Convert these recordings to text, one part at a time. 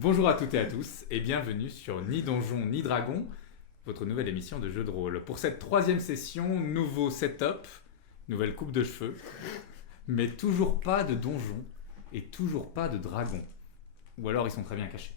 Bonjour à toutes et à tous et bienvenue sur Ni Donjon ni Dragon, votre nouvelle émission de jeu de rôle. Pour cette troisième session, nouveau setup, nouvelle coupe de cheveux, mais toujours pas de donjon et toujours pas de dragon. Ou alors ils sont très bien cachés.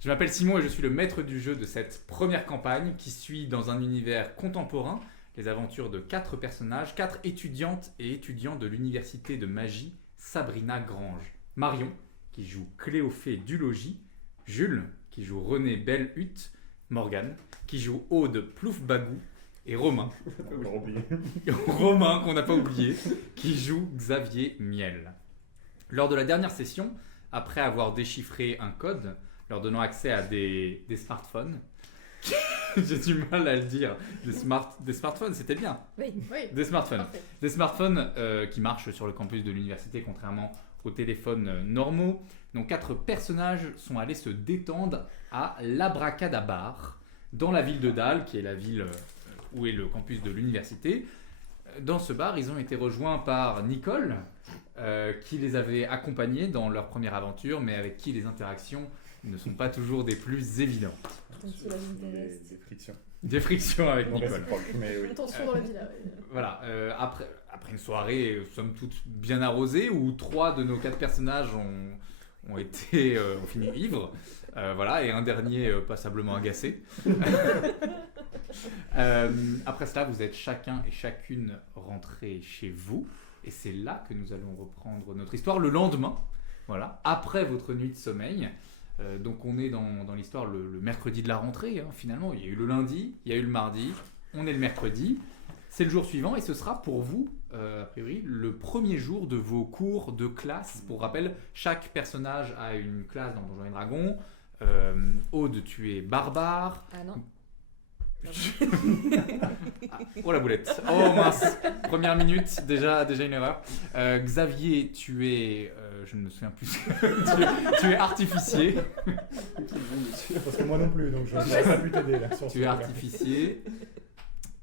Je m'appelle Simon et je suis le maître du jeu de cette première campagne qui suit dans un univers contemporain les aventures de 4 personnages, 4 étudiantes et étudiants de l'université de magie Sabrina Grange. Marion, qui joue Cléophée Dulogis, Jules, qui joue René Belle-Hutte, Morgane, qui joue Aude Plouf-Bagou, et Romain, Romain qu'on n'a pas oublié, qui joue Xavier Miel. Lors de la dernière session, après avoir déchiffré un code, leur donnant accès à des smartphones, j'ai du mal à le dire, des smartphones, c'était bien. Oui. Des smartphones. Parfait. Des smartphones qui marchent sur le campus de l'université, contrairement aux téléphones normaux. Donc 4 personnages sont allés se détendre à l'Abracadabar, dans la ville de Dal, qui est la ville où est le campus de l'université. Dans ce bar, ils ont été rejoints par Nicole, qui les avait accompagnés dans leur première aventure, mais avec qui les interactions ne sont pas toujours des plus évidentes. Donc cela m'intéresse. Des frictions. Des frictions avec Non, Nicole. réciproque, mais oui. Attention dans la vie là. Voilà, après une soirée, somme toute bien arrosée, où 3 de nos 4 personnages ont fini ivres, voilà, et un dernier passablement agacé. Après cela, vous êtes chacun et chacune rentrés chez vous, et c'est là que nous allons reprendre notre histoire le lendemain, voilà, après votre nuit de sommeil. Donc on est dans l'histoire le mercredi de la rentrée, hein, finalement. Il y a eu le lundi, il y a eu le mardi, on est le mercredi. C'est le jour suivant et ce sera pour vous, a priori, le premier jour de vos cours de classe. Pour rappel, chaque personnage a une classe dans Donjons et Dragons. Aude, tu es barbare. Ah non. Ah, oh la boulette. Oh mince. Première minute, déjà une erreur. Xavier, tu es... je ne me souviens plus. tu es artificier. Parce que moi non plus, donc je n'aurais pas pu t'aider là. Sur Tu es artificier.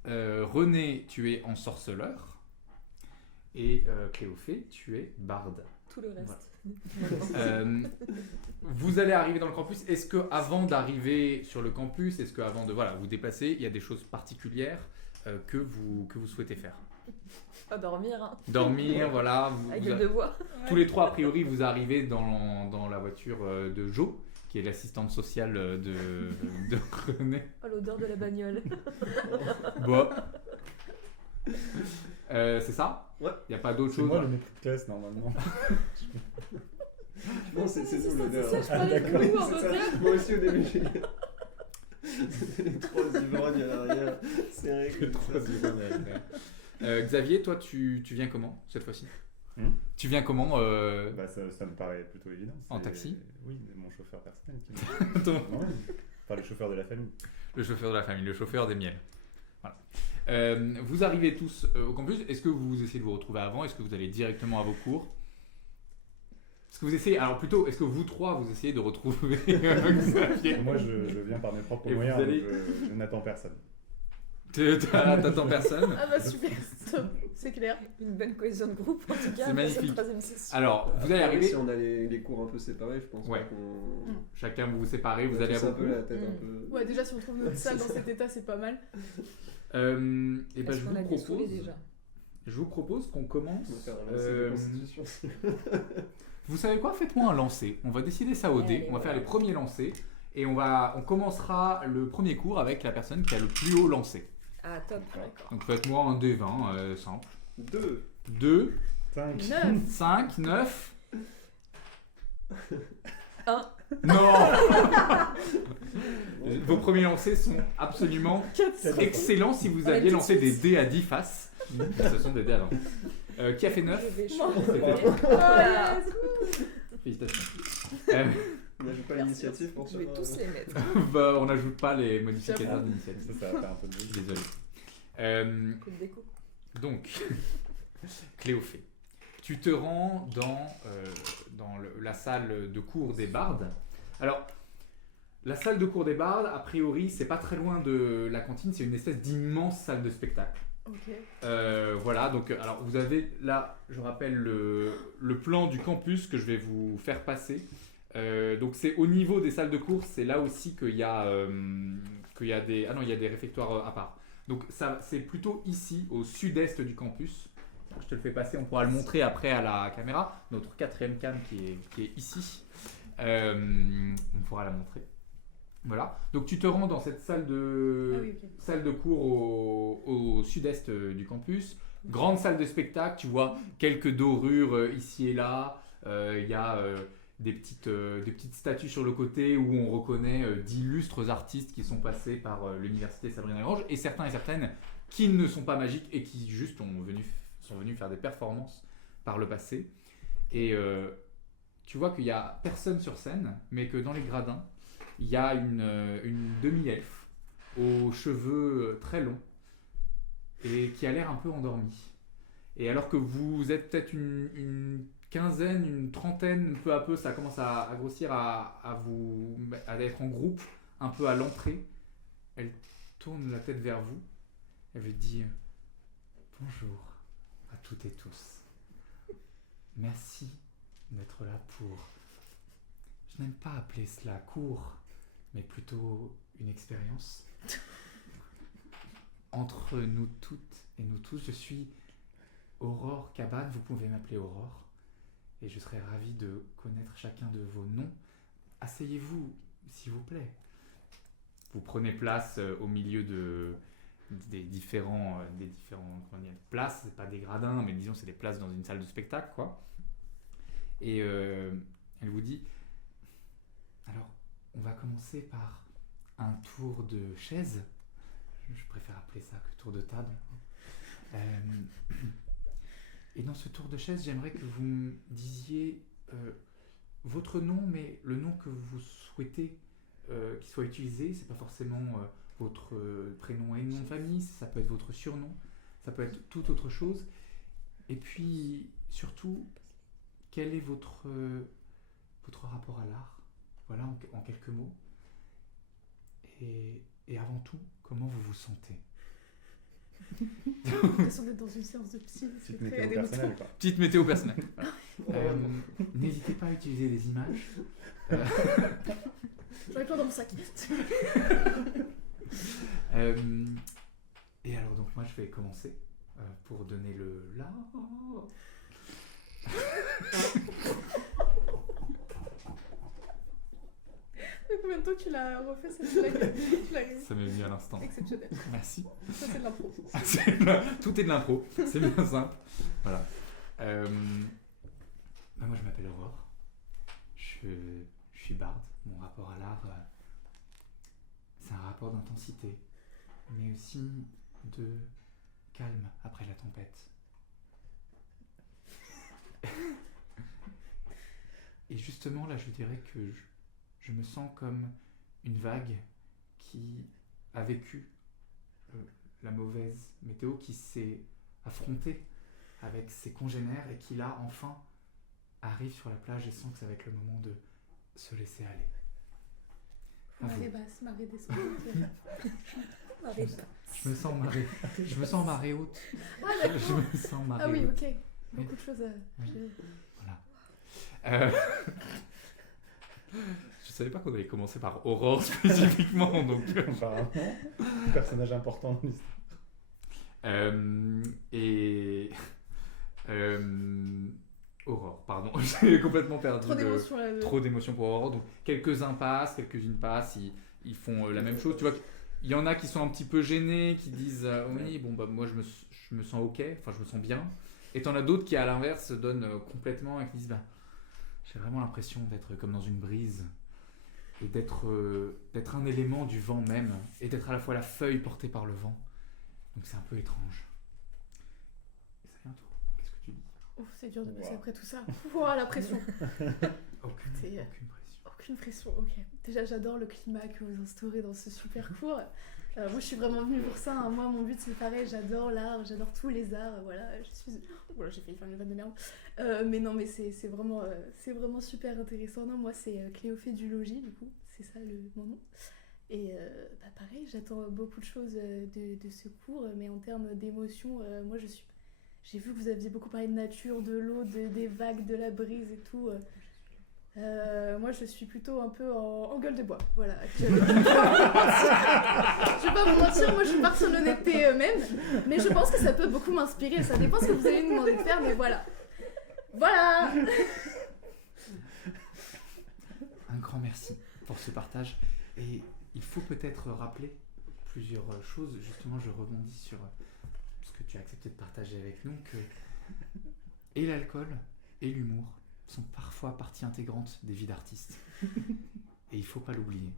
René, tu es ensorceleur. Et Cléophée, tu es barde. Tout le reste. Vous allez arriver dans le campus. Est-ce que avant d'arriver sur le campus, est-ce que avant de vous déplacer, il y a des choses particulières que vous souhaitez faire? Pas dormir, hein. Dormir, voilà. Avec gueule de bois. Tous les 3, a priori, vous arrivez dans la voiture de Jo, qui est l'assistante sociale de René. Oh, l'odeur de la bagnole. Bon. C'est ça? Ouais. Il n'y a pas d'autre C'est chose? moi le mépris de classe normalement. Non, c'est nous l'odeur. Ça, je parlais de nous en C'est ça. hôtel. Moi aussi au début j'ai... Les 3 ivrognes à l'arrière, c'est vrai que... Xavier, toi, tu viens comment cette fois-ci? Tu viens comment Bah, ça me paraît plutôt évident. En C'est- taxi? Oui, mon chauffeur personnel. Ton- Non, enfin, le chauffeur de la famille. Le chauffeur de la famille, le chauffeur des miels. Voilà. Vous arrivez tous au campus. Est-ce que vous essayez de vous retrouver avant? Est-ce que vous allez directement à vos cours? Est-ce que vous essayez, alors plutôt, est-ce que vous 3 vous essayez de retrouver Xavier? Moi, je viens par mes propres Et vous moyens, allez- donc je n'attends personne. T'attends personne? Ah bah super, stop. C'est clair. Une bonne cohésion de groupe en tout cas. C'est pour magnifique. cette troisième session. Alors, vous allez arriver, Si on a les cours un peu séparés, je pense Ouais. pas qu'on... chacun vous vous séparez, vous on a allez à tous vos un peu cours. la tête un peu... Ouais, déjà si on trouve notre salle dans cet état, c'est pas mal. Et ben, Est-ce je qu'on vous a des saoulés propose, déjà? je vous propose qu'on commence. On va faire un lancer de constitution. Vous savez quoi? Faites-moi un lancer. On va décider ça au dé. Allez, On va faire voilà. les premiers lancers. Et on commencera le premier cours avec la personne qui a le plus haut lancé. Ah top. D'accord. Donc faites-moi un D20 simple. 2. 2, 5. 9. 5, 9. 1. Non. Vos premiers lancers sont absolument 4. excellents si vous Ouais, aviez tout de lancé des suite. dés à 10 faces. Ce sont des dés à 20. Qui a fait 9? Félicitations. On n'ajoute pas Merci. l'initiative pour Je ça. vais tous les mettre. Bah, on n'ajoute pas les modificateurs J'avoue. d'initiative. Ça va faire un peu de bruit. Désolé. Coup de déco. Donc, Cléophée, tu te rends dans la salle de cours des bardes. Alors, la salle de cours des bardes, a priori, c'est pas très loin de la cantine, c'est une espèce d'immense salle de spectacle. Ok. Voilà, donc alors vous avez là, je rappelle le plan du campus que je vais vous faire passer. Donc c'est au niveau des salles de cours, c'est là aussi qu'il y a des... Ah non, il y a des réfectoires à part. Donc ça, c'est plutôt ici, au sud-est du campus. Je te le fais passer, on pourra le montrer après à la caméra. Notre 4e cam qui est ici. On pourra la montrer. Voilà. Donc tu te rends dans cette salle de cours au sud-est du campus. Grande salle de spectacle, tu vois quelques dorures ici et là. Il y a des petites statues sur le côté où on reconnaît d'illustres artistes qui sont passés par l'université Sabrina-la-Grange et certains et certaines qui ne sont pas magiques et qui juste sont venus faire des performances par le passé. Et tu vois qu'il n'y a personne sur scène, mais que dans les gradins, il y a une demi-elfe aux cheveux très longs et qui a l'air un peu endormie. Et alors que vous êtes peut-être une quinzaine, une trentaine, peu à peu, ça commence à grossir, à être en groupe, un peu à l'entrée. Elle tourne la tête vers vous. Elle vous dit « Bonjour à toutes et tous. Merci d'être là pour... Je n'aime pas appeler cela cours, mais plutôt une expérience. Entre nous toutes et nous tous, je suis Aurore Cabane, vous pouvez m'appeler Aurore. Et je serais ravi de connaître chacun de vos noms. Asseyez-vous, s'il vous plaît. Vous prenez place au milieu des différents places. C'est pas des gradins, mais disons c'est des places dans une salle de spectacle, quoi. Et elle vous dit, alors, on va commencer par un tour de chaise. Je préfère appeler ça que tour de table. Et dans ce tour de chaise, j'aimerais que vous me disiez votre nom, mais le nom que vous souhaitez qu'il soit utilisé. C'est pas forcément votre prénom et nom de famille, ça peut être votre surnom, ça peut être toute autre chose. Et puis, surtout, quel est votre rapport à l'art? Voilà, en quelques mots. Et avant tout, comment vous vous sentez? On est dans une séance de psy. Petite météo personnelle, quoi. Petite météo personnelle. N'hésitez pas à utiliser des images. J'en ai plein dans mon sac. Et alors, donc, moi, je vais commencer pour donner le la. Mais combien de temps tu l'as refait cette blague? Ça m'est venu à l'instant. Exceptionnel. Merci. Ça, c'est de l'impro. Tout est de l'impro, c'est bien simple. Voilà. Moi, je m'appelle Aurore. Je suis barde. Mon rapport à l'art, c'est un rapport d'intensité, mais aussi de calme après la tempête. Et justement, là, je dirais que je me sens comme une vague qui a vécu la mauvaise météo, qui s'est affrontée avec ses congénères et qui là, enfin, arrive sur la plage et sent que ça va être le moment de se laisser aller. Marée basse, marée descendante. Marée basse. Je me sens marée haute. Ah d'accord. Je me sens marée Ah oui, haute. ok. Beaucoup de choses à... Oui. Voilà. Je savais pas qu'on allait commencer par Aurore spécifiquement, donc... Apparemment, personnage important dans l'histoire. Aurore, pardon, j'ai complètement perdu. Trop d'émotions là. Trop d'émotions pour Aurore, donc quelques-uns passent, quelques-unes passent, ils font la même chose, tu vois. Il y en a qui sont un petit peu gênés, qui disent oui, bon bah moi je me sens ok, enfin je me sens bien. Et t'en as d'autres qui à l'inverse se donnent complètement et qui disent bah j'ai vraiment l'impression d'être comme dans une brise et d'être un élément du vent même et d'être à la fois la feuille portée par le vent. Donc c'est un peu étrange. Et ça vient à toi. Qu'est-ce que tu dis? Ouf, c'est dur de passer après tout ça. Ouah, la pression. Aucune pression. Aucune pression, ok. Déjà, j'adore le climat que vous instaurez dans ce super cours. Moi, je suis vraiment venue pour ça. Hein. Moi, mon but, c'est pareil. J'adore l'art, j'adore tous les arts. Voilà, je suis... Voilà, j'ai failli faire une vanne de merde. Mais non, mais c'est vraiment super intéressant. Non, moi, c'est Cléophée du Logis, du coup. C'est ça mon nom. Et pareil, j'attends beaucoup de choses de ce cours. Mais en termes d'émotion, moi, j'ai vu que vous aviez beaucoup parlé de nature, de l'eau, des vagues, de la brise et tout. Moi, je suis plutôt un peu en gueule de bois. Voilà, actuellement. Je vais pas vous mentir, moi je suis partie en honnêteté même, mais je pense que ça peut beaucoup m'inspirer. Ça dépend ce que vous allez nous demander de faire, mais voilà. Voilà. Un grand merci pour ce partage. Et il faut peut-être rappeler plusieurs choses. Justement, je rebondis sur ce que tu as accepté de partager avec nous, que et l'alcool et l'humour sont parfois partie intégrante des vies d'artistes. Et il ne faut pas l'oublier.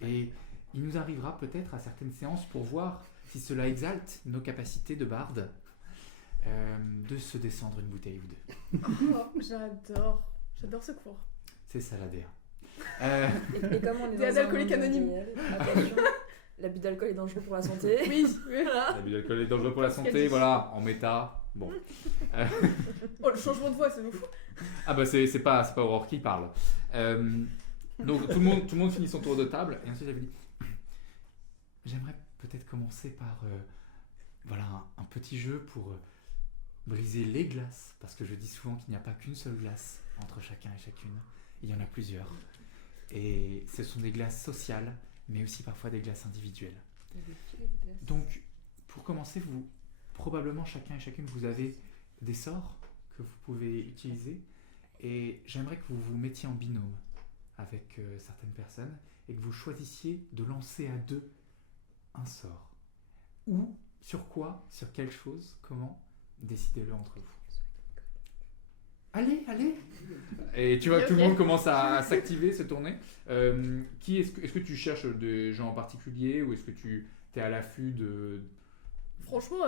Et il nous arrivera peut-être à certaines séances pour voir si cela exalte nos capacités de barde, de se descendre une bouteille ou deux. Oh, j'adore ce cours. C'est ça la DA. Et comme on est Des dans un alcooliques monde anonymes. mondial, attention, l'abus d'alcool est dangereux pour la santé. Oui. Voilà. L'abus d'alcool est dangereux pour la Qu'elle santé, dit. voilà, en méta. Bon. Oh, le changement de voix, c'est fou. Ah bah c'est pas Aurore qui parle. Donc tout le monde finit son tour de table et ensuite j'avais dit j'aimerais peut-être commencer par voilà un petit jeu pour briser les glaces parce que je dis souvent qu'il n'y a pas qu'une seule glace entre chacun et chacune, il y en a plusieurs et ce sont des glaces sociales mais aussi parfois des glaces individuelles. Donc pour commencer vous probablement chacun et chacune vous avez des sorts que vous pouvez utiliser et j'aimerais que vous vous mettiez en binôme avec certaines personnes et que vous choisissiez de lancer à deux un sort. Ou sur quoi, sur quelle chose, comment, décidez-le entre vous. Allez Et tu vois que tout le monde commence à s'activer, se tourner. Est-ce que tu cherches des gens en particulier ou est-ce que tu es à l'affût de... Franchement,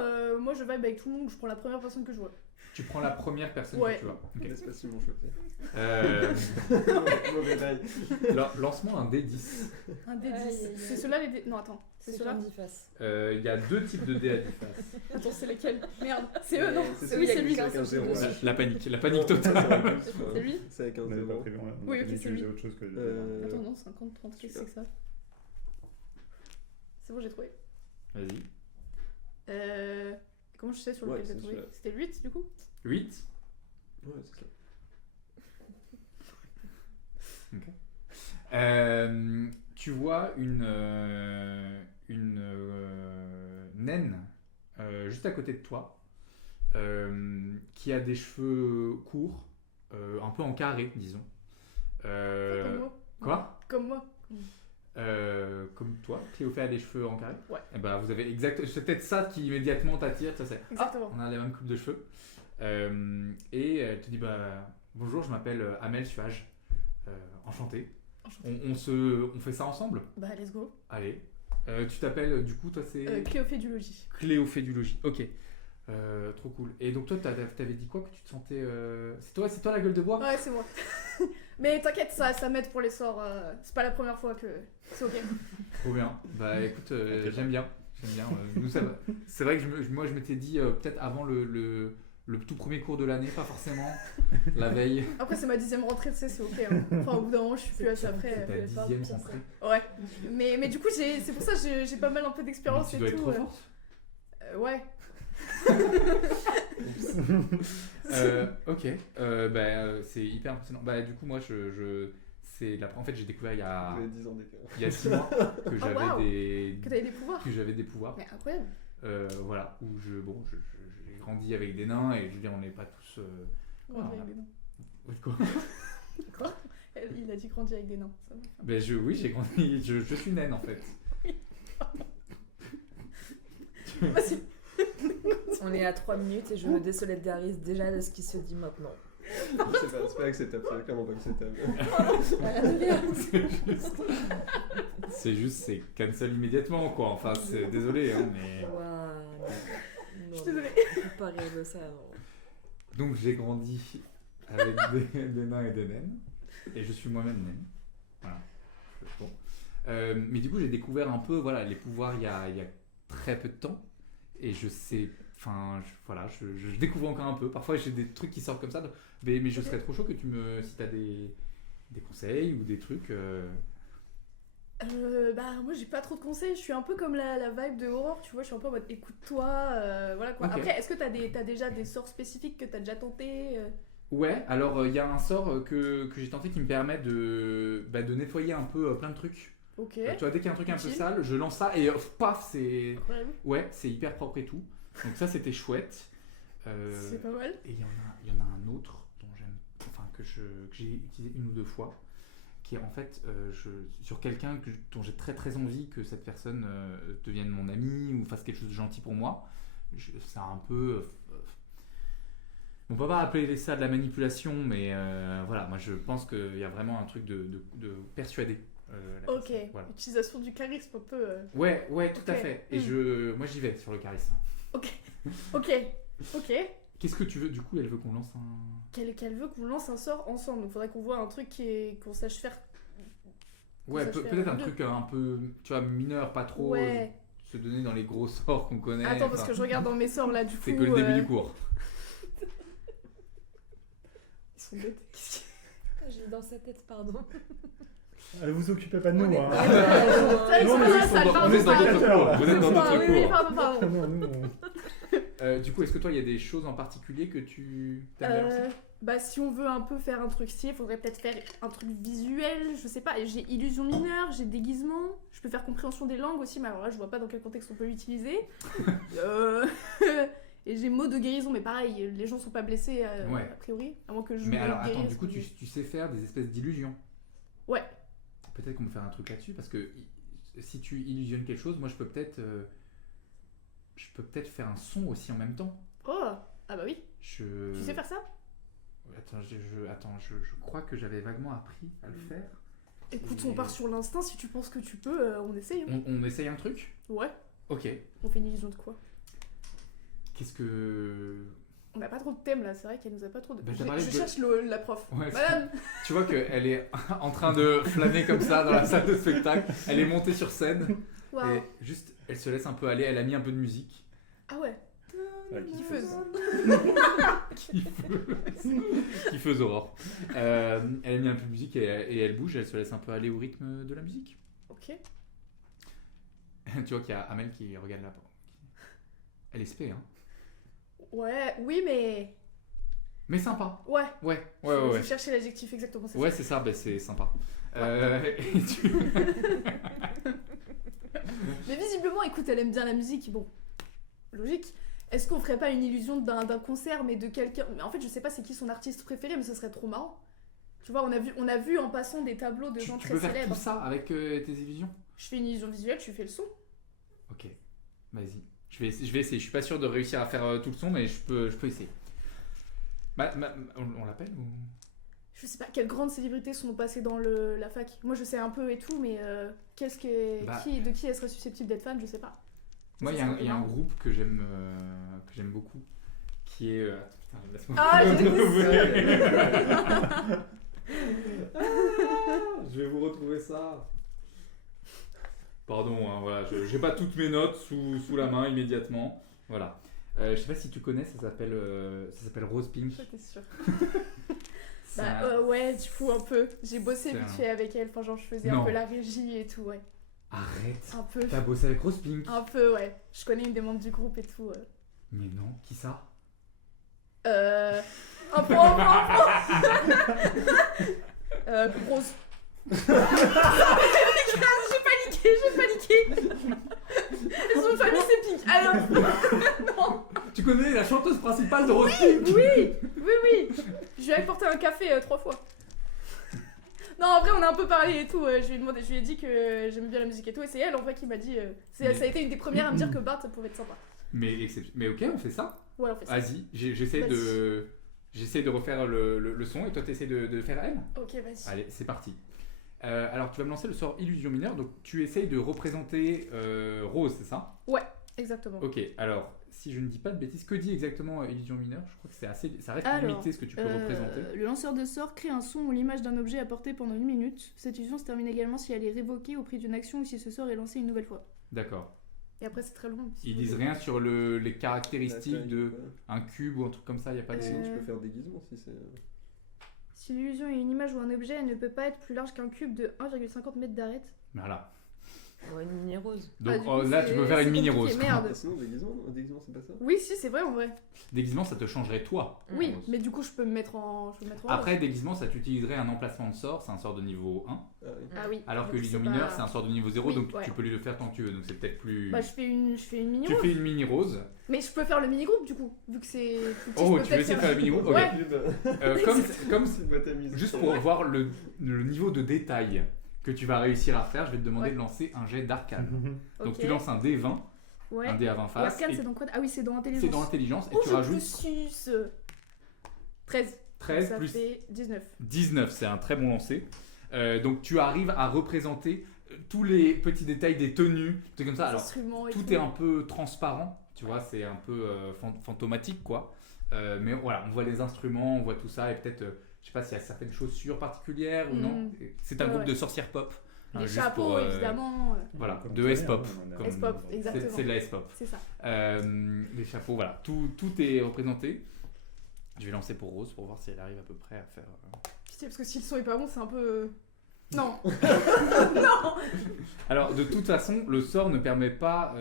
moi je vibe avec tout le monde, je prends la première personne que je vois. Tu prends la première personne Ouais. que tu vois. Ok. Laisse pas Simon choper. Euh, Mauvais bail. Lance-moi un D10. Un D10. Aïe, aïe, aïe. C'est ceux-là les dés. Non, attends. C'est C'est ceux-là. comme 10 faces. Il y a deux types de dés à 10 faces. Attends, c'est lesquels? Merde. C'est eux, non? C'est Oui, c'est celui lui. qui a avec un un zéro. dessus. La panique totale. C'est lui? C'est avec un On n'avait pas zéro. prévu, on a Oui, ok, c'est utilisé lui. autre chose que Attends, non, 50, 30, qu'est-ce que c'est que ça? C'est bon, j'ai trouvé. Vas-y. Comment je sais sur Ouais, lequel j'ai c'est trouvé? celui-là. C'était le 8 du coup? 8. Ouais, c'est ça. Tu vois une naine juste à côté de toi qui a des cheveux courts, un peu en carré, disons. Comme moi. Quoi Comme moi. Comme toi, Cléophée a des cheveux en carré. Ouais. Et bah vous avez c'est peut-être ça qui immédiatement t'attire. Ça, c'est Exactement. on a la même coupe de cheveux. Et elle te dit bah bonjour, je m'appelle Amel Suage. Enchanté. On fait ça ensemble? Bah, let's go. Allez. Tu t'appelles du coup, toi c'est Cléophée du logis. Cléophée du logis. Ok. Trop cool. Et donc toi t'avais dit quoi que tu te sentais c'est toi la gueule de bois? Ouais, c'est moi. Mais t'inquiète, ça m'aide pour les sorts. C'est pas la première fois que c'est ok. Trop bien. Bah écoute, j'aime bien. Nous, ça va. C'est vrai que moi je m'étais dit peut-être avant le tout premier cours de l'année, pas forcément la veille. Après, c'est ma 10e rentrée, tu sais, c'est ok. Hein. Enfin, au bout d'un moment, je suis plus assez après. Ta 10e rentrée. Ouais. Mais du coup, c'est pour ça que j'ai pas mal un peu Mais d'expérience tu et dois être tout. trop forte. Ouais. Ok. C'est hyper impressionnant. Bah du coup moi en fait j'ai découvert il y a Vous avez 10 ans d'écart. il y a 6 mois que j'avais waouh. des Que t'avais des pouvoirs. pouvoirs. Mais incroyable. Voilà où j'ai grandi avec des nains et je veux dire on n'est pas tous Grandi voilà. avec des nains. Oui, quoi. Quoi? Il a dit grandi avec des nains. Ça va. Ben oui j'ai grandi je suis naine en fait. Vas-y. On est à 3 minutes et je me désolidarise déjà de ce qui se dit maintenant. C'est pas acceptable, c'est clairement pas acceptable. C'est juste cancel immédiatement quoi. Enfin c'est désolé hein, mais Waouh. Je suis désolée. Pas rire de ça, non. donc j'ai grandi avec des nains et des naines et je suis moi-même naine. Voilà. Bon. Mais du coup j'ai découvert un peu voilà les pouvoirs il y a très peu de temps et je sais je découvre encore un peu. Parfois j'ai des trucs qui sortent comme ça mais je serais trop chaud que si t'as des conseils ou des trucs. Bah moi j'ai pas trop de conseils, je suis un peu comme la vibe de Aurore, tu vois, je suis un peu en mode écoute-toi, voilà quoi. Ok. Après, est-ce que t'as déjà des sorts spécifiques que t'as déjà tenté Ouais, alors il y a un sort que j'ai tenté qui me permet de nettoyer un peu plein de trucs. Ok. Tu vois, dès qu'il y a un truc un peu Utile. sale, je lance ça et paf, c'est... Incroyable. Ouais, c'est hyper propre et tout. Donc ça, c'était chouette. C'est pas mal. Et il y en a un autre dont que j'ai utilisé une ou deux fois, qui est en fait sur quelqu'un dont j'ai très très envie que cette personne devienne mon ami ou fasse quelque chose de gentil pour moi. C'est un peu... on peut pas appeler ça de la manipulation, mais voilà, moi je pense qu'il y a vraiment un truc de persuader. La Ok. personne, voilà. Utilisation du charisme un peu. Ouais, tout à Ok. fait. Et moi j'y vais sur le charisme. Ok. Qu'est-ce que tu veux? Du coup, elle veut qu'on lance un... Qu'elle veut qu'on lance un sort ensemble. Donc faudrait qu'on voit un truc qu'on sache faire. Ouais, Ça se fait peut-être à un deux. truc un peu, tu vois, mineur, pas trop Ouais. se donner dans les gros sorts qu'on connaît. Attends, parce enfin, que je regarde dans mes sorts là, du coup. c'est que le début du cours. Ils sont bêtes. Qu'est-ce qu'il J'ai dans sa tête, pardon. Vous occupez pas de nous. On est- Hein. Ouais, Non, c'est mais pas ils ça, on pardon, est dans pardon. notre cours. Vous êtes dans Ah, notre oui, oui, cours. pardon. Non, nous, Du coup, est-ce que toi, il y a des choses en particulier que tu t'aimerais lancer? Bah si on veut un peu faire un truc stylé, faudrait peut-être faire un truc visuel, je sais pas, j'ai illusion mineure, j'ai déguisement, je peux faire compréhension des langues aussi, mais alors là je vois pas dans quel contexte on peut l'utiliser. Et j'ai mot de guérison, mais pareil, les gens sont pas blessés Ouais. a priori, à moins que je Mais alors, guérisse, attends, du coup, mais- tu sais faire des espèces d'illusions. Ouais. Peut-être qu'on peut faire un truc là-dessus, parce que si tu illusionnes quelque chose, moi, je peux peut-être faire un son aussi en même temps. Oh, ah bah oui, Tu tu sais faire ça? Attends, je crois que j'avais vaguement appris à le faire. Écoute, Et- on part sur l'instinct, si tu penses que tu peux, on essaye. Hein. On essaye un truc? Ouais, Ok. on fait une illusion de quoi? Qu'est-ce que... On n'a pas trop de thème là, c'est vrai qu'elle nous a pas trop de... Bah, t'as je parlé de- cherche la prof. Ouais, Madame. tu vois qu'elle est en train de flâner comme ça dans la salle de spectacle. Elle est montée sur scène. Waouh. Et juste, elle se laisse un peu aller. Elle a mis un peu de musique. Ah ouais, kiffeuse. Kiffeuse Aurore. Elle a mis un peu de musique et elle bouge. Elle se laisse un peu aller au rythme de la musique. Ok. Tu vois qu'il y a Amel qui regarde là. Elle est spé, hein. Ouais, oui mais... Mais sympa. Ouais. Ouais. Je cherchais l'adjectif exactement, c'est Ouais, ça. c'est ça. Ben, c'est sympa. Et Mais visiblement, écoute, elle aime bien la musique, bon, logique. Est-ce qu'on ferait pas une illusion d'un concert, mais de quelqu'un... Mais en fait, je sais pas c'est qui son artiste préféré, mais ce serait trop marrant. Tu vois, on a vu en passant des tableaux de gens tu très peux faire célèbres. tout ça avec tes illusions? Je fais une illusion visuelle, tu fais le son. Ok, vas-y. Je vais essayer. Je suis pas sûr de réussir à faire tout le son, mais je peux essayer. On l'appelle ou... Je sais pas quelles grandes célébrités sont passées dans la fac. Moi, je sais un peu et tout, mais de qui elle serait susceptible d'être fan, je sais pas. Moi, il y a un groupe que j'aime beaucoup, qui est... Putain, laisse-moi Ah, le j'ai retrouver. Je vais vous retrouver ça. Pardon, hein, voilà, j'ai pas toutes mes notes sous la main immédiatement. Voilà. Je sais pas si tu connais, ça s'appelle Rose Pink. J'étais sûre. C'est Bah ouais, du coup, un peu. J'ai bossé C'est vite un- fait avec elle, enfin genre je faisais Non. un peu la régie et tout, ouais. Arrête. Un peu. T'as bossé avec Rose Pink? Un peu, ouais. Je connais une des membres du groupe et tout. Mais non, qui ça? Un point. Rose. J'ai paniqué. Son famille c'est Pink. Alors, non. Tu connais la chanteuse principale de Rose Pink? Oui. Je lui ai apporté un café 3 fois. Non, en vrai, on a un peu parlé et tout. Je lui ai dit que j'aimais bien la musique et tout. Et c'est elle en vrai qui m'a dit. Ça a été une des premières à me dire que Bart ça pouvait être sympa. Mais ok, on fait ça. Ouais, on fait ça. Vas-y, j'essaie de refaire le son et toi t'essaies de faire elle. Ok, vas-y. Allez, c'est parti. Alors tu vas me lancer le sort illusion mineure, donc tu essayes de représenter Rose, c'est ça? Exactement. Ok, alors si je ne dis pas de bêtises, que dit exactement illusion mineure? Je crois que ça reste Alors, limité ce que tu peux représenter. Le lanceur de sort crée un son ou l'image d'un objet à porter pendant 1 minute. Cette illusion se termine également si elle est révoquée au prix d'une action ou si ce sort est lancé une nouvelle fois. D'accord. Et après, c'est très long. si Ils vous disent voulez. rien sur les caractéristiques Attaque, de quoi. un cube ou un truc comme ça, il n'y a pas de... Sinon, tu Euh, peux faire déguisement si c'est. Si l'illusion est une image ou un objet, elle ne peut pas être plus large qu'un cube de 1,50 m d'arête. Voilà. Ouais, une mini rose. Donc Ah, du coup, là, tu peux faire une c'est mini compliqué, rose. merde. Ah, sinon, déguisement, c'est pas ça? Oui, si, c'est vrai en vrai. Déguisement, ça te changerait toi. Oui, en rose. mais du coup, je peux me mettre en. Après, déguisement, ça t'utiliserait un emplacement de sort, c'est un sort de niveau 1. Ah oui. Ah oui. Alors que Donc, l'illusion c'est mineure, pas- c'est un sort de niveau 0, Oui, donc ouais. tu peux le faire tant que tu veux. Donc c'est peut-être plus. Bah, je fais une mini Tu rose. fais une mini rose. Mais je peux faire le mini groupe du coup, vu que c'est. plus petit, Oh, je peux tu veux peut-être essayer de faire le mini groupe? Ok. Ouais. Comme C'est pas ta mise. juste pour voir le niveau de détail que tu vas réussir à faire, je vais te demander Ouais. de lancer un jet d'arcane. Donc Ok. tu lances un D20, Ouais. un dé à 20 Et faces. Arcane, et c'est dans quoi? Ah oui, c'est dans intelligence. c'est dans intelligence et Oh, tu je rajoutes plus 13. 13 Ça plus fait 19. 19, c'est un très bon lancer. Donc tu arrives à représenter tous les petits détails des tenues, c'est comme ça. Alors Instruments et tout est un peu transparent, tu vois, c'est un peu fantomatique quoi. Mais voilà, on voit les instruments, on voit tout ça et peut-être, je sais pas s'il y a certaines chaussures particulières ou non. C'est un Ouais, groupe ouais. de sorcières pop. Les juste chapeaux, pour, évidemment. Voilà, Comme de tu dis, S-pop. hein, on a- comme- S-pop, exactement. C'est de la S-pop. C'est ça. Les chapeaux, voilà, tout est représenté. Je vais lancer pour Rose pour voir si elle arrive à peu près à faire. Pitié, parce que si le son est pas bon, c'est un peu. Non. Alors, de toute façon, le sort ne permet pas.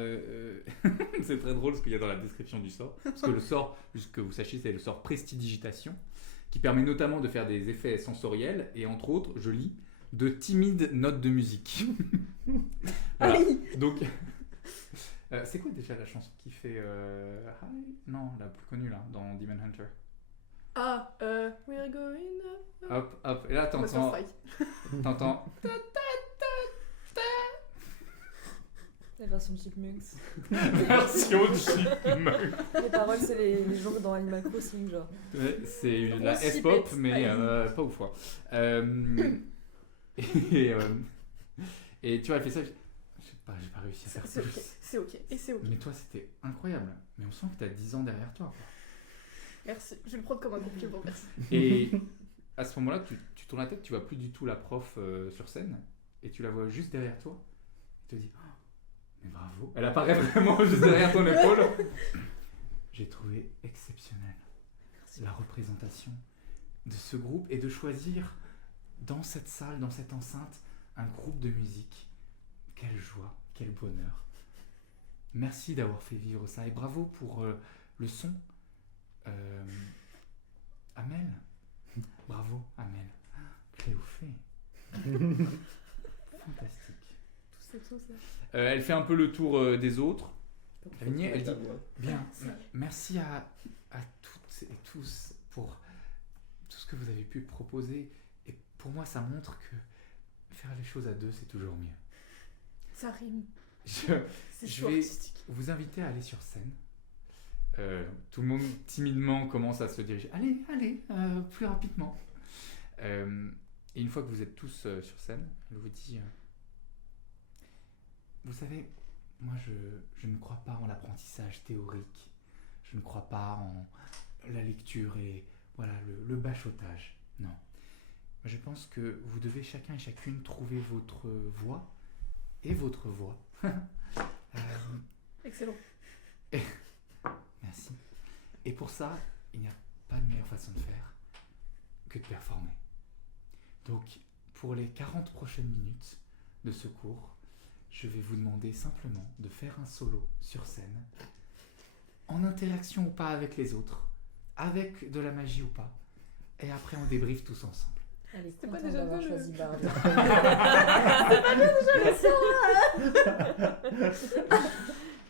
C'est très drôle ce qu'il y a dans la description du sort. Parce que le sort, juste que vous sachiez, c'est le sort prestidigitation, qui permet notamment de faire des effets sensoriels et entre autres, je lis, de timides notes de musique. Voilà. Donc, c'est quoi déjà la chanson qui fait. Hi Non, la plus connue là, dans Demon Hunter. Ah, we're going up. Hop, hop, et là Master t'entends. Strike. T'entends. La version Chipmunks. Version de Chipmunk. Les paroles, c'est les gens dans Animal Crossing, genre. Ouais, c'est la Grosse S-pop, chipette. mais pas ouf quoi. Et, et tu vois, elle fait ça. J'ai pas réussi à faire C'est plus. ok, c'est ok. Et c'est ok. Mais toi, c'était incroyable. Mais on sent que t'as 10 ans derrière toi. Quoi. Merci. Je vais le prendre comme un compliment, merci. Et à ce moment-là, tu tournes la tête, tu vois plus du tout la prof sur scène. Et tu la vois juste derrière toi. Et tu te dis, oh, mais bravo. Elle apparaît vraiment juste derrière ton épaule. J'ai trouvé exceptionnel la représentation de ce groupe et de choisir dans cette salle, dans cette enceinte, un groupe de musique. Quelle joie, quel bonheur. Merci d'avoir fait vivre ça et bravo pour le son. Amel, bravo Amel. Cléophée. Fantastique. Tout ça. Elle fait un peu le tour des autres. Lavinia, elle dit bien, Merci. merci à toutes et tous pour tout ce que vous avez pu proposer. Et pour moi, ça montre que faire les choses à deux, c'est toujours mieux. Ça rime. Je C'est Je chaud vais- artistique. vous inviter à aller sur scène. Tout le monde timidement commence à se diriger. Allez, plus rapidement. Et une fois que vous êtes tous sur scène, elle vous dit vous savez, moi je ne crois pas en l'apprentissage théorique. Je ne crois pas en la lecture et voilà le bachotage. Non. Je pense que vous devez chacun et chacune trouver votre voix et votre voix. Excellent. Merci. Et pour ça, il n'y a pas de meilleure façon de faire que de performer. Donc, pour les 40 prochaines minutes de ce cours, je vais vous demander simplement de faire un solo sur scène, en interaction ou pas avec les autres, avec de la magie ou pas, et après on débriefe tous ensemble. Elle est C'était pas contente déjà d'avoir bien, choisi Bard.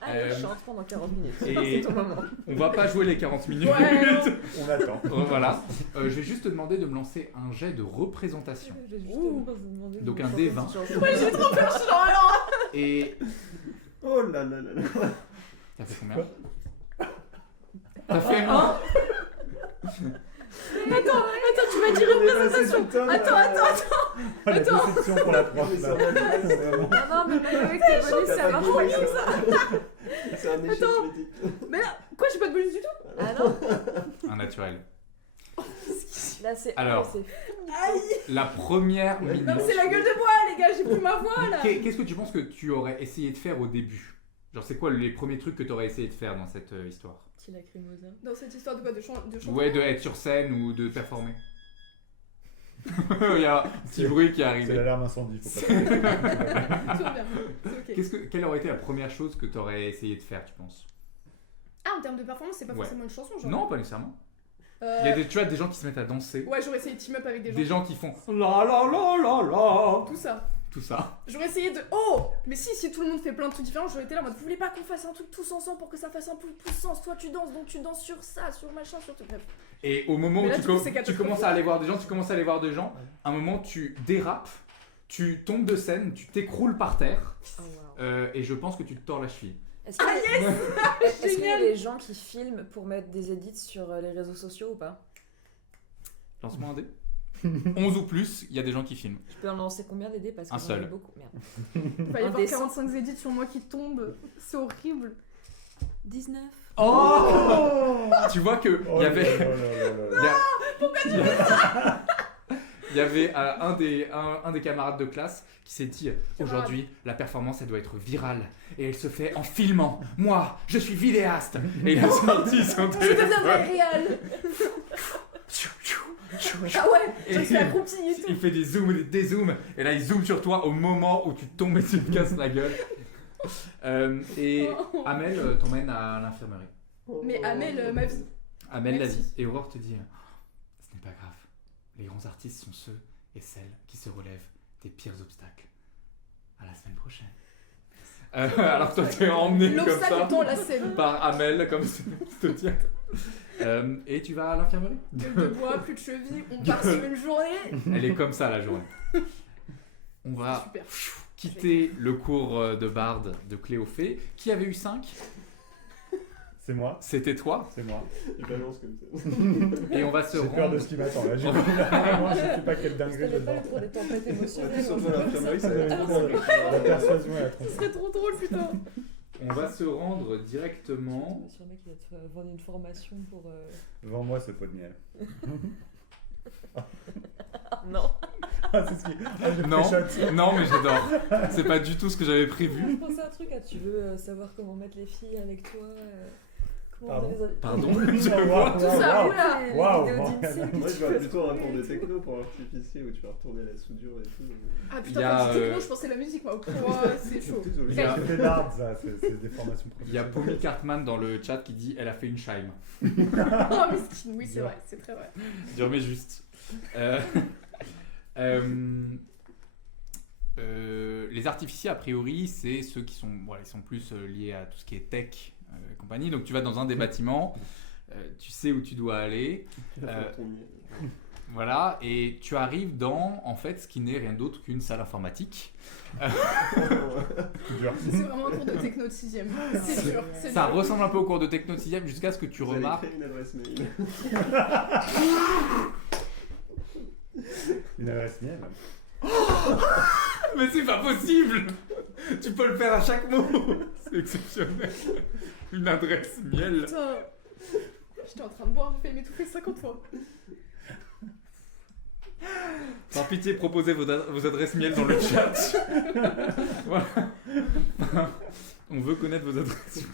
Allez, chante pendant 40 minutes. Et- C'est ton moment. On va pas jouer les 40 minutes. Ouais. On attend. Voilà. Je vais juste te demander de me lancer un jet de représentation. J'ai juste Ouh. envie de vous demander de Donc vous un chanter D20. une chanson. Ouais, j'ai trop peur, je suis genre alors. Et Oh là là là là. ça fait combien? T'as fait un. Attends, tu m'as dit représentation. Attends. La déception pour la prof. Là. Vraiment. Ah non, mais même avec tes bonus, ça marche pas comme ça. C'est un échec Attends. critique. Mais là, quoi, j'ai pas de bonus du tout? Ah non, Un naturel. là c'est. Alors. c'est- Aïe. La première minute. Non, mais c'est la gueule de bois, les gars, j'ai plus ma voix là. Qu'est-ce que tu penses que tu aurais essayé de faire au début? Genre, c'est quoi les premiers trucs que tu aurais essayé de faire dans cette histoire? Petit lacrymosa. Dans cette histoire de quoi? De chanter? Ouais, de être sur scène ou de performer. Il y a un petit bruit qui est C'est arrivé. l'alarme incendie, faut pas. Tout va bien, c'est ok. Ok. Quelle aurait été la première chose que tu aurais essayé de faire, tu penses? Ah, en termes de performance, c'est pas Ouais. forcément une chanson, genre. Non, pas nécessairement. Euh, Il y a tu vois, des gens qui se mettent à danser, Ouais, j'aurais essayé de team up avec des gens. des gens qui font la la la la la, Tout ça. tout ça. J'aurais essayé de. Oh Mais si tout le monde fait plein de trucs différents, j'aurais été là en mode, vous voulez pas qu'on fasse un truc tous ensemble pour que ça fasse un peu plus sens? Toi tu danses, donc tu danses sur ça, sur machin, sur tout. Bref. Et au moment Mais où là, tu, du coup, c'est tu catastrophique. commences à aller voir des gens, à un moment tu dérapes, tu tombes de scène, tu t'écroules par terre, Oh, wow. et je pense que tu te tords la cheville. Est-ce qu'il y a- est-ce qu'il y a Génial. des gens qui filment pour mettre des edits sur les réseaux sociaux ou pas? Lance-moi un dé. 11 ou plus, il y a des gens qui filment. Tu peux en lancer combien des dés parce que Un j'en ai seul. beaucoup. Merde. Il va y Un avoir dessin. 45 édits sur moi qui tombent. C'est horrible. 19. Oh Tu vois que Oh il y avait... là là là là. Il y avait un des camarades de classe qui s'est dit aujourd'hui la performance elle doit être virale et elle se fait en filmant. Moi je suis vidéaste et il a sorti son Je deviendrai téléphone. réel. Ah ouais, Et je suis accroupi et tout. il fait des zooms et des dézooms et là il zoome sur toi au moment où tu tombes et tu te casses la gueule. Et Amel t'emmène à l'infirmerie. Mais Amel, ma vie. Amel la Merci. vie. Et Aurore te dit ce n'est pas grave. Les grands artistes sont ceux et celles qui se relèvent des pires obstacles. À la semaine prochaine. Alors toi tu es emmené comme L'obstacle ça dans la scène. par Amel comme je te tiens. Et tu vas à l'infirmerie. Gueule de bois, plus de cheville, on part sur une journée. Elle est comme ça la journée. On va Super. quitter le cours de barde de Cléophée. Qui avait eu 5? C'est moi, C'était toi. c'est moi. Je balance comme ça. Et on va se J'ai peur de rendre. ce qui m'attend là. Vraiment, je sais pas quelle dinguerie je vais pas devoir pour des tempêtes On va émotionnelles. tous surtout à l'infirmerie, ça va faire. être trop drôle. La persuasion et la Ce tromperie. serait trop drôle, putain. On va se rendre directement. Sur le mec qui va te vendre une formation pour. Vends-moi ce pot de miel. Non. Ah, c'est ce qui. Ah, j'ai Non. pris shot. Non mais j'adore. C'est pas du tout ce que j'avais prévu. Je pensais à un truc, tu veux savoir comment mettre les filles avec toi comment Pardon. on les Pardon. Waouh, Tout ça, waouh. oula. les Waouh, vidéos waouh. d'Insee que Moi, tu je vois fais. plutôt un tour de techno pour artificier où tu vas retourner la soudure et tout. Ah Il y putain, a, quand tu dis euh, techno, je pensais la musique, moi. Oh, c'est chaud. Désolé. Il y a- C'était d'art, ça, c'est des formations Il y a professionnelles. Pomi Cartman dans le chat qui dit elle a fait une chime. Oh, mesquine, oui, c'est vrai, c'est très vrai. Dur mais juste. Les artificiers, a priori, c'est ceux qui sont, voilà, ils sont plus liés à tout ce qui est tech et compagnie. Donc tu vas dans un des bâtiments, tu sais où tu dois aller, Il va faire ton miel. voilà, et tu arrives dans, en fait, ce qui n'est rien d'autre qu'une salle informatique. Dur. C'est vraiment un cours de techno de 6ème. C'est dur, c'est Ça dur. ressemble un peu au cours de techno 6ème jusqu'à ce que tu Vous allez remarques. créer une adresse mail. Une adresse miel. Mais c'est pas possible. Tu peux le faire à chaque mot. C'est exceptionnel. Une adresse miel. Putain. J'étais en train de boire, j'ai fait m'étouffer 50 fois. Par pitié, proposez vos adresses miel dans le chat. Voilà. On veut connaître vos adresses.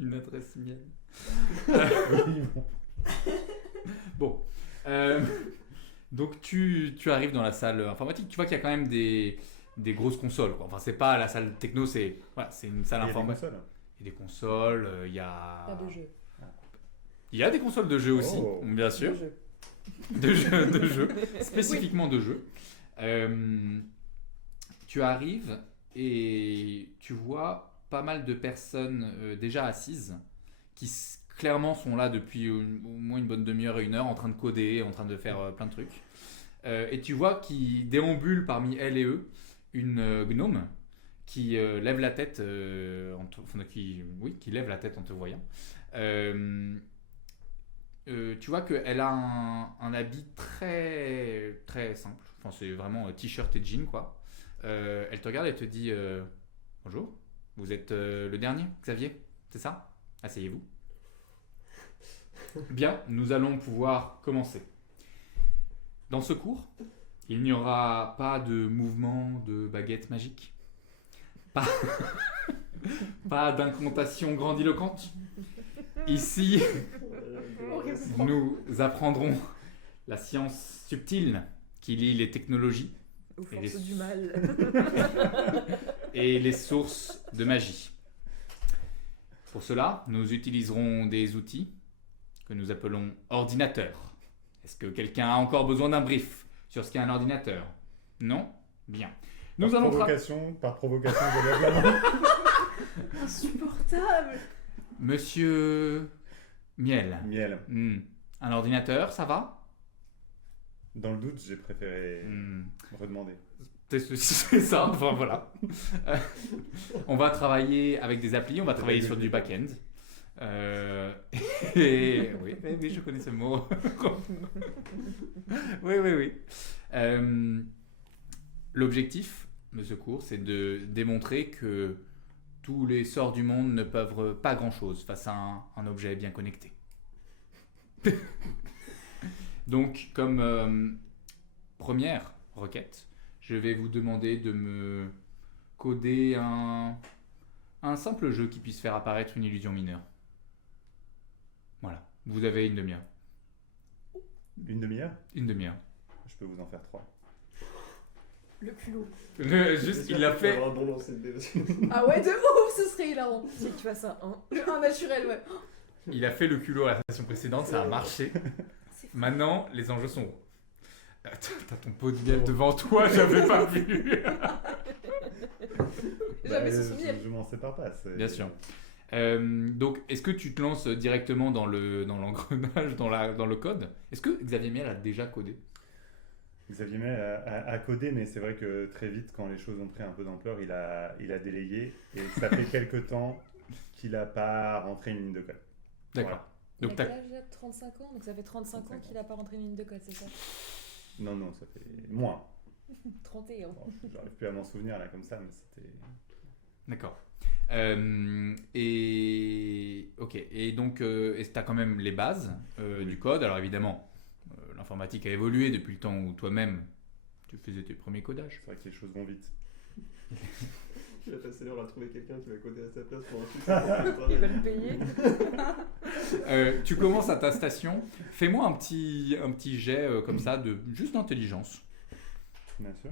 Une adresse miel. Oui, bon. Bon. Donc tu arrives dans la salle informatique. Tu vois qu'il y a quand même des grosses consoles, quoi. Enfin, c'est pas la salle techno, c'est voilà, c'est une salle Il y a des informatique. consoles. Il y a des consoles, il y a... Pas de jeu. Il y a des consoles de jeux aussi, Oh. bien sûr. De jeu. De jeux, spécifiquement de jeux. Tu arrives et tu vois pas mal de personnes déjà assises qui clairement sont là depuis au moins une bonne demi-heure et une heure en train de coder, en train de faire plein de trucs. Et tu vois qui déambule parmi elles et eux une gnome qui lève la tête, qui lève la tête en te voyant. Tu vois qu'elle a un habit très, très simple. Enfin, c'est vraiment t-shirt et jean, quoi. Elle te regarde et te dit bonjour, vous êtes le dernier, Xavier, c'est ça? Asseyez-vous. Bien, nous allons pouvoir commencer. Dans ce cours, il n'y aura pas de mouvement de baguette magique, pas d'incantation grandiloquente. Ici, Horrible. nous apprendrons la science subtile qui lie les technologies Aux Et les- forces du mal. et les sources de magie. Pour cela, nous utiliserons des outils que nous appelons ordinateurs. Est-ce que quelqu'un a encore besoin d'un brief sur ce qu'est un ordinateur? Non? Bien. Nous allons Par provocation, je lève la main. Insupportable. Monsieur Miel. Miel. Un ordinateur, ça va? Dans le doute, j'ai préféré redemander. C'est ça, enfin voilà. On va travailler avec des applis, on va travailler sur du back-end. Et... oui, je connais ce mot. Oui. L'objectif de ce cours, c'est de démontrer que tous les sorts du monde ne peuvent pas grand-chose face à un objet bien connecté. Donc, comme première requête, je vais vous demander de me coder un simple jeu qui puisse faire apparaître une illusion mineure. Voilà, vous avez une demi-heure. Une demi-heure? Une demi-heure. Je peux vous en faire 3. Le culot. Juste, il l'a fait. Un bon lancer de dés aussi. Ah ouais, de ouf, ce serait hilarant. Si tu fasses un 1. Le 1 naturel, ouais. Il a fait le culot à la session précédente, ça a marché. Maintenant, les enjeux sont gros. T'as ton pot de miel devant toi, j'avais pas vu. Jamais se souvenir. Je m'en sépare pas. Bien sûr. Donc, est-ce que tu te lances directement dans l'engrenage, dans le code? Est-ce que Xavier Miel a déjà codé? Xavier Miel a codé, mais c'est vrai que très vite, quand les choses ont pris un peu d'ampleur, il a délégué. Et ça fait quelques temps qu'il n'a pas rentré une ligne de code. D'accord. Voilà. Donc Donc, t'as déjà 35 ans, donc ça fait 35 ans qu'il a pas rentré une ligne de code, c'est ça? Non, ça fait moins. 31. Bon, j'arrive plus à m'en souvenir là comme ça, mais c'était... D'accord. Ok. Et donc, tu as quand même les bases du code. Alors évidemment, l'informatique a évolué depuis le temps où toi-même tu faisais tes premiers codages. C'est vrai que les choses vont vite. Il a passé l'heure à trouver quelqu'un qui va coder à sa place pour un Ils veulent payer. Tu commences à ta station. Fais-moi un petit jet comme ça de juste d'intelligence. Bien sûr.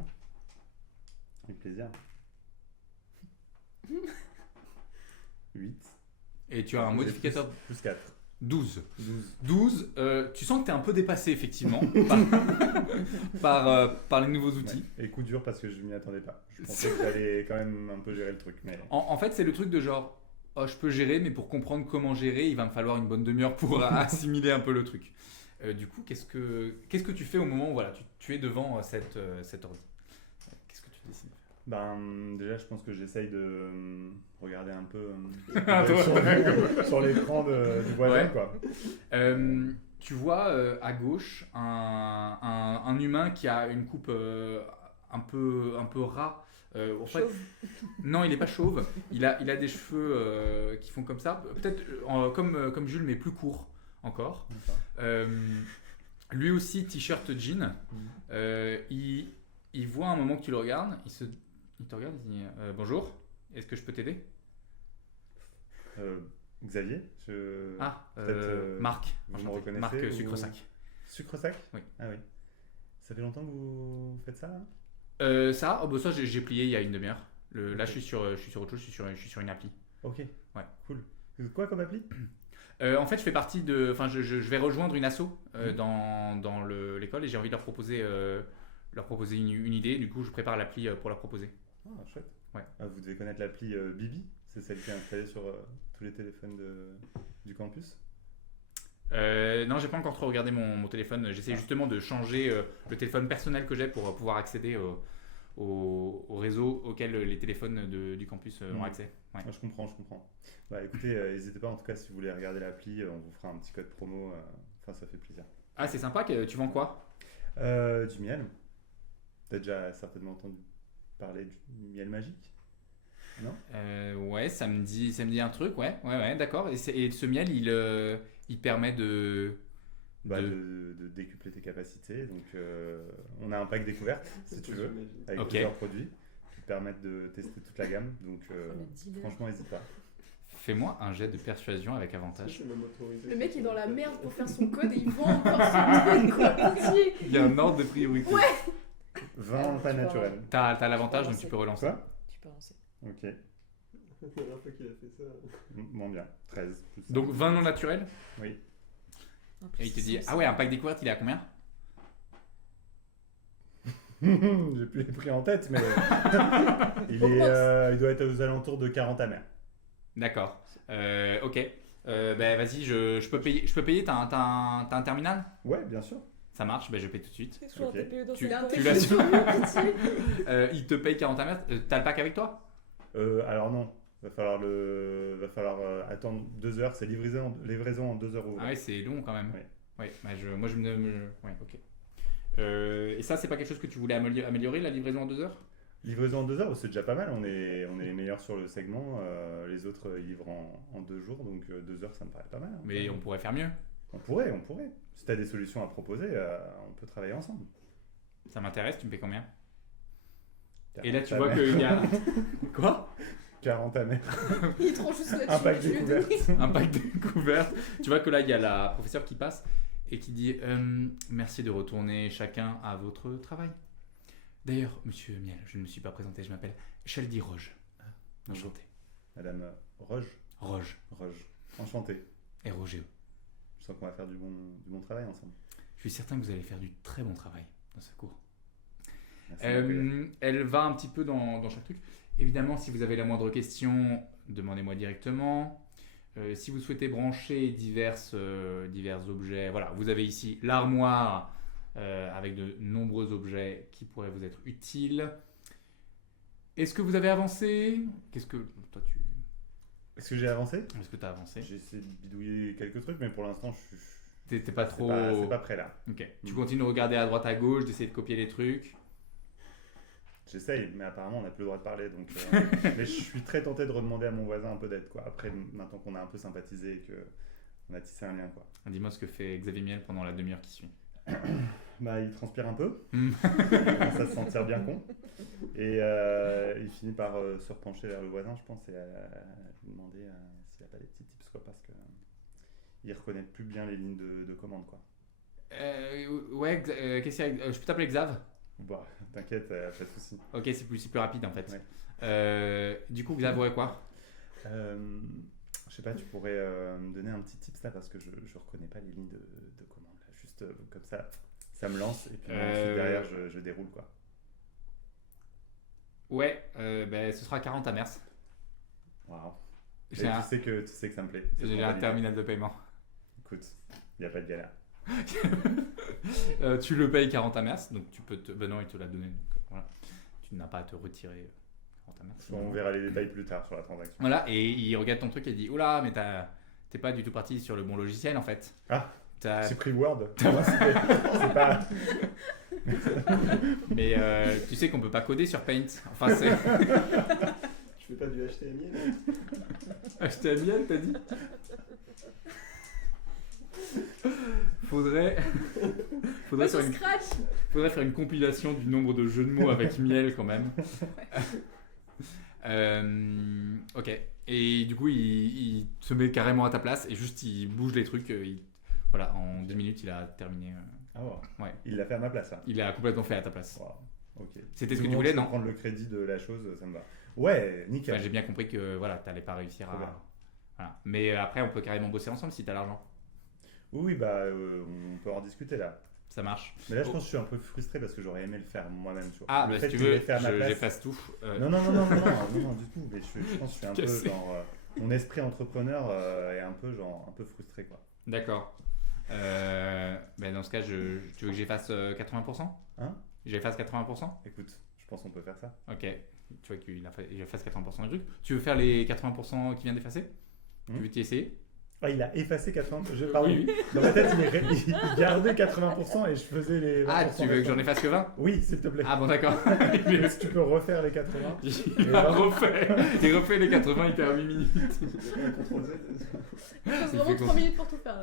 Avec plaisir. 8. Et tu as un modificateur Plus 4. 12. 12. 12, tu sens que tu es un peu dépassé effectivement par les nouveaux outils. Ouais. Et coup dur parce que je m'y attendais pas. Je pensais que j'allais quand même un peu gérer le truc. Mais... En fait, c'est le truc de genre, oh, je peux gérer, mais pour comprendre comment gérer, il va me falloir une bonne demi-heure pour assimiler un peu le truc. Du coup, qu'est-ce que tu fais au moment où voilà, tu es devant cet ordi? Qu'est-ce que tu décides? Déjà, je pense que j'essaye de regarder un peu sur l'écran du voisin, Ouais. quoi. Tu vois à gauche un humain qui a une coupe un peu rat. En fait, non, il n'est pas chauve. Il a des cheveux qui font comme ça. Peut-être comme Jules, mais plus court encore. Lui aussi, t-shirt jean. Il voit un moment que tu le regardes. Il te regarde et dit bonjour, est-ce que je peux t'aider? Xavier, Marc. vous me Enchanté. reconnaissez Marc ou- Sucresac. Sucresac? Oui. Ah oui. Ça fait longtemps que vous faites ça, là? Ça j'ai plié il y a une demi-heure. Là, je suis sur autre chose, je suis sur une appli. Ok. Ouais. Cool. Quoi comme appli? En fait, je fais partie de. Enfin, je vais rejoindre une asso dans l'école et j'ai envie de leur proposer une idée. Du coup, je prépare l'appli pour leur proposer. Ah, chouette. Ouais. Ah, vous devez connaître l'appli Bibi. C'est celle qui est installée sur tous les téléphones du campus. Non, j'ai pas encore trop regardé mon téléphone. J'essaie justement de changer le téléphone personnel que j'ai pour pouvoir accéder au réseau auquel les téléphones du campus ont accès. Ouais. Ah, je comprends. Bah écoutez, n'hésitez pas en tout cas si vous voulez regarder l'appli, on vous fera un petit code promo. Enfin, ça fait plaisir. Ah, c'est sympa. Tu vends quoi? Du miel. T'as déjà certainement entendu parler du miel magique? Non? Ouais, ça me dit un truc. Ouais, d'accord. Et ce miel, il permet de décupler tes capacités. Donc, on a un pack découverte, si tu veux, avec Ok. plusieurs produits qui te permettent de tester toute la gamme. Donc, franchement, n'hésite pas. Fais-moi un jet de persuasion avec avantage. Le mec est dans la merde pour faire son code et il vend encore son truc, quoi. Pitié. Il y a un ordre de priorité. Ouais. 20 pas tu peux naturel. T'as l'avantage, donc tu peux relancer. Quoi? Tu peux avancer. Ok. La dernière fois qu'il a fait ça. Moins bien. 13. Plus Donc 20 non naturels. Oui. En plus, Et il te ils dit sont- ah ouais, un pack découverte, il est à combien? J'ai plus les prix en tête, mais il doit être aux alentours de 40 amers. D'accord. Ok. Ben vas-y, je peux payer. T'as un terminal? Ouais, bien sûr. Ça marche, ben je paye tout de suite. C'est toujours Ok. un TPE dans Tu- cette boîte. tu l'as su. Pitié. Il te paye 40 amers. T'as le pack avec toi? Alors non. Va falloir attendre 2 heures. C'est livraison en 2 heures Ah ouvrables. ouais, c'est long quand même. Ouais. Ouais, bah moi je ouais, ok. Et ça, c'est pas quelque chose que tu voulais améliorer, la livraison en 2 heures? Livraison en 2 heures, c'est déjà pas mal. On est les meilleurs sur le segment. Les autres ils livrent en 2 jours, donc 2 heures, ça me paraît pas mal. Hein, Mais on pourrait faire mieux. on pourrait. Si tu as des solutions à proposer, on peut travailler ensemble. Ça m'intéresse, tu me payes combien? Et là, tu vois amers. qu'il y a. Quoi? 40 amers. Il tranche juste là-dessus. Un pack je lui ai découverte. donné. Un pack découverte. Tu vois que là, il y a la professeure qui passe et qui dit merci de retourner chacun à votre travail. D'ailleurs, monsieur Miel, je ne me suis pas présenté, je m'appelle Sheldy Roge. Enchanté. Madame Roge. Roge. Enchanté. R-O-G-E. Je sens qu'on va faire du bon travail ensemble. Je suis certain que vous allez faire du très bon travail dans ce cours. Merci de m'accueillir. Elle va un petit peu dans chaque truc. Évidemment, si vous avez la moindre question, demandez-moi directement. Si vous souhaitez brancher divers objets, voilà, vous avez ici l'armoire avec de nombreux objets qui pourraient vous être utiles. Est-ce que vous avez avancé? Qu'est-ce que toi tu Est-ce que j'ai avancé? Est-ce que tu as avancé? J'ai essayé de bidouiller quelques trucs, mais pour l'instant, T'es pas trop. c'est pas prêt là. Ok. Tu continues de regarder à droite à gauche, d'essayer de copier les trucs. J'essaye, mais apparemment, on n'a plus le droit de parler. Donc, mais je suis très tenté de redemander à mon voisin un peu d'aide, quoi. Après, maintenant qu'on a un peu sympathisé et qu'on a tissé un lien, quoi. Dis-moi ce que fait Xavier Miel pendant la demi-heure qui suit. Bah, il transpire un peu, Hmm. il commence à se sentir bien con. Et il finit par se repencher vers le voisin, je pense, et lui demander s'il n'a pas des petits tips, quoi, parce que il reconnaît plus bien les lignes de commande, quoi. Ouais, qu'est-ce qu'il y a? Je peux t'appeler Xav? Bah, t'inquiète, pas de soucis. Ok, c'est plus rapide en fait. Ouais. Du coup, Xav aurait quoi? Je sais pas, tu pourrais me donner un petit tips là, parce que je reconnais pas les lignes de commande, là. Juste comme ça me lance, et puis ensuite derrière, je déroule, quoi. Ouais, ben, ce sera 40 amers. Waouh. Et J'ai un, tu sais que ça me plaît. C'est j'ai bon, un validé. terminal de paiement. Écoute, il n'y a pas de galère. Tu le payes 40 amers, donc tu peux te. Ben non, il te l'a donné. Donc, voilà. Tu n'as pas à te retirer 40 amers. On verra les détails plus tard sur la transaction. Voilà, et il regarde ton truc et il dit oula, mais t'es pas du tout parti sur le bon logiciel en fait. Ah. T'as- J'ai pris Word. Moi, c'est pas. Mais tu sais qu'on peut pas coder sur Paint. Enfin, c'est. Tu fais pas du HTML? HTML, t'as dit? Faudrait Pas faire sur une Scratch. Faudrait faire une compilation du nombre de jeux de mots avec miel quand même. Ok. Et du coup, il se met carrément à ta place et juste il bouge les trucs. Voilà, en 2 minutes, il a terminé. Ah ouais. Ouais. Il l'a fait à ma place, là. Il a complètement fait à ta place. Wow. Ok. C'était ce Du que tu moment voulais, je peux non? prendre le crédit de la chose, ça me va. Ouais, nickel. Enfin, j'ai bien compris que voilà, t'allais pas réussir Trop bien. à. Voilà. Mais après, on peut carrément bosser ensemble si t'as l'argent. Oui, bah, on peut en discuter là. Ça marche. Mais là, je Oh. pense que je suis un peu frustré parce que j'aurais aimé le faire moi-même. Tu vois. Ah, Le bah fait si tu qu'il veux, l'ait fait à ma place- j'efface tout. Non, du tout. Mais je pense que je suis un peu Cassé. genre. Mon esprit entrepreneur est un peu frustré, quoi. D'accord. Ben dans ce cas, tu veux que j'efface 80%? Hein? J'efface 80%? Écoute, je pense qu'on peut faire ça. Ok. Tu vois qu'il efface 80% du truc. Tu veux faire les 80% qu'il vient d'effacer? Tu veux t'y essayer? Ah, il a effacé 80%. Pardon. Oui, oui. Dans ma tête, il gardait 80% et je faisais les 20%. Ah, tu veux que j'en efface que 20? Oui, s'il te plaît. Ah bon, d'accord. Est-ce que tu peux refaire les 80? Il a refait les 80, il perd 8 minutes. Contrôle Z. Il passe C'est vraiment fait 3 minutes pour tout faire.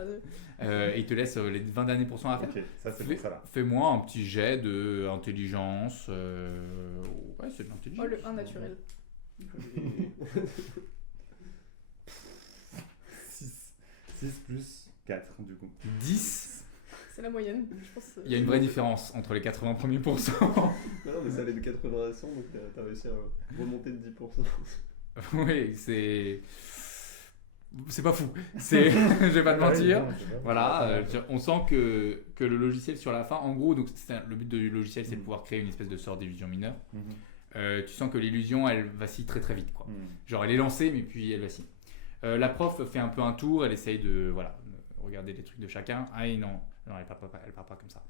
Là. Et il te laisse les 20 derniers pourcents à faire. Ok, ça c'est pour ça là. Fais-moi un petit jet d'intelligence. Ouais, c'est de l'intelligence. Oh, le 1 naturel. 6 plus 4 du coup. 10. C'est la moyenne, je pense. Il y a une vraie différence entre les 80 premiers pourcents. Non, mais ça allait de 80 à 100, donc t'as réussi à remonter de 10%. Oui, c'est pas fou. Je vais pas te mentir. Voilà, on sent que le logiciel sur la fin, en gros, donc le but du logiciel, c'est de pouvoir créer une espèce de sorte d'illusion mineure. Tu sens que l'illusion, elle vacille très très vite, quoi. Genre, elle est lancée, mais puis elle vacille. La prof fait un peu un tour, elle essaye de regarder les trucs de chacun. Ah et non, elle part pas comme ça.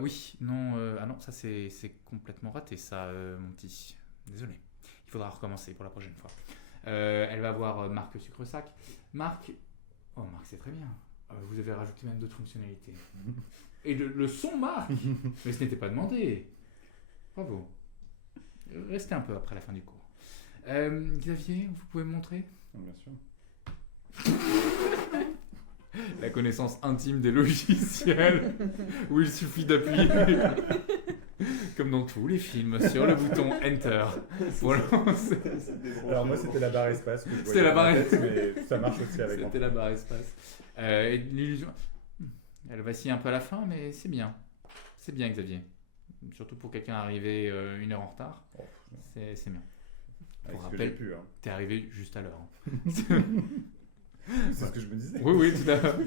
Oui, non, ah non, ça c'est complètement raté, ça, mon petit. Désolé. Il faudra recommencer pour la prochaine fois. Elle va voir Marc Sucresac. Marc, c'est très bien. Vous avez rajouté même d'autres fonctionnalités. Et le son, Marc, mais ce n'était pas demandé. Bravo. Restez un peu après la fin du cours. Xavier, vous pouvez me montrer ? Bien sûr. La connaissance intime des logiciels, où il suffit d'appuyer, comme dans tous les films, sur le bouton Enter pour lancer. Alors moi c'était la barre espace que je voyais. C'était la dans barre ma tête, mais ça marche aussi avec C'était la barre espace. Et l'illusion, elle vacille un peu à la fin, mais c'est bien. C'est bien, Xavier. Surtout pour quelqu'un arrivé 1 heure en retard. Oh, C'est bien. avec Pour ce que j'ai rappel, pu. Hein. t'es arrivé juste à l'heure. C'est ce que je me disais. Oui, tout à fait.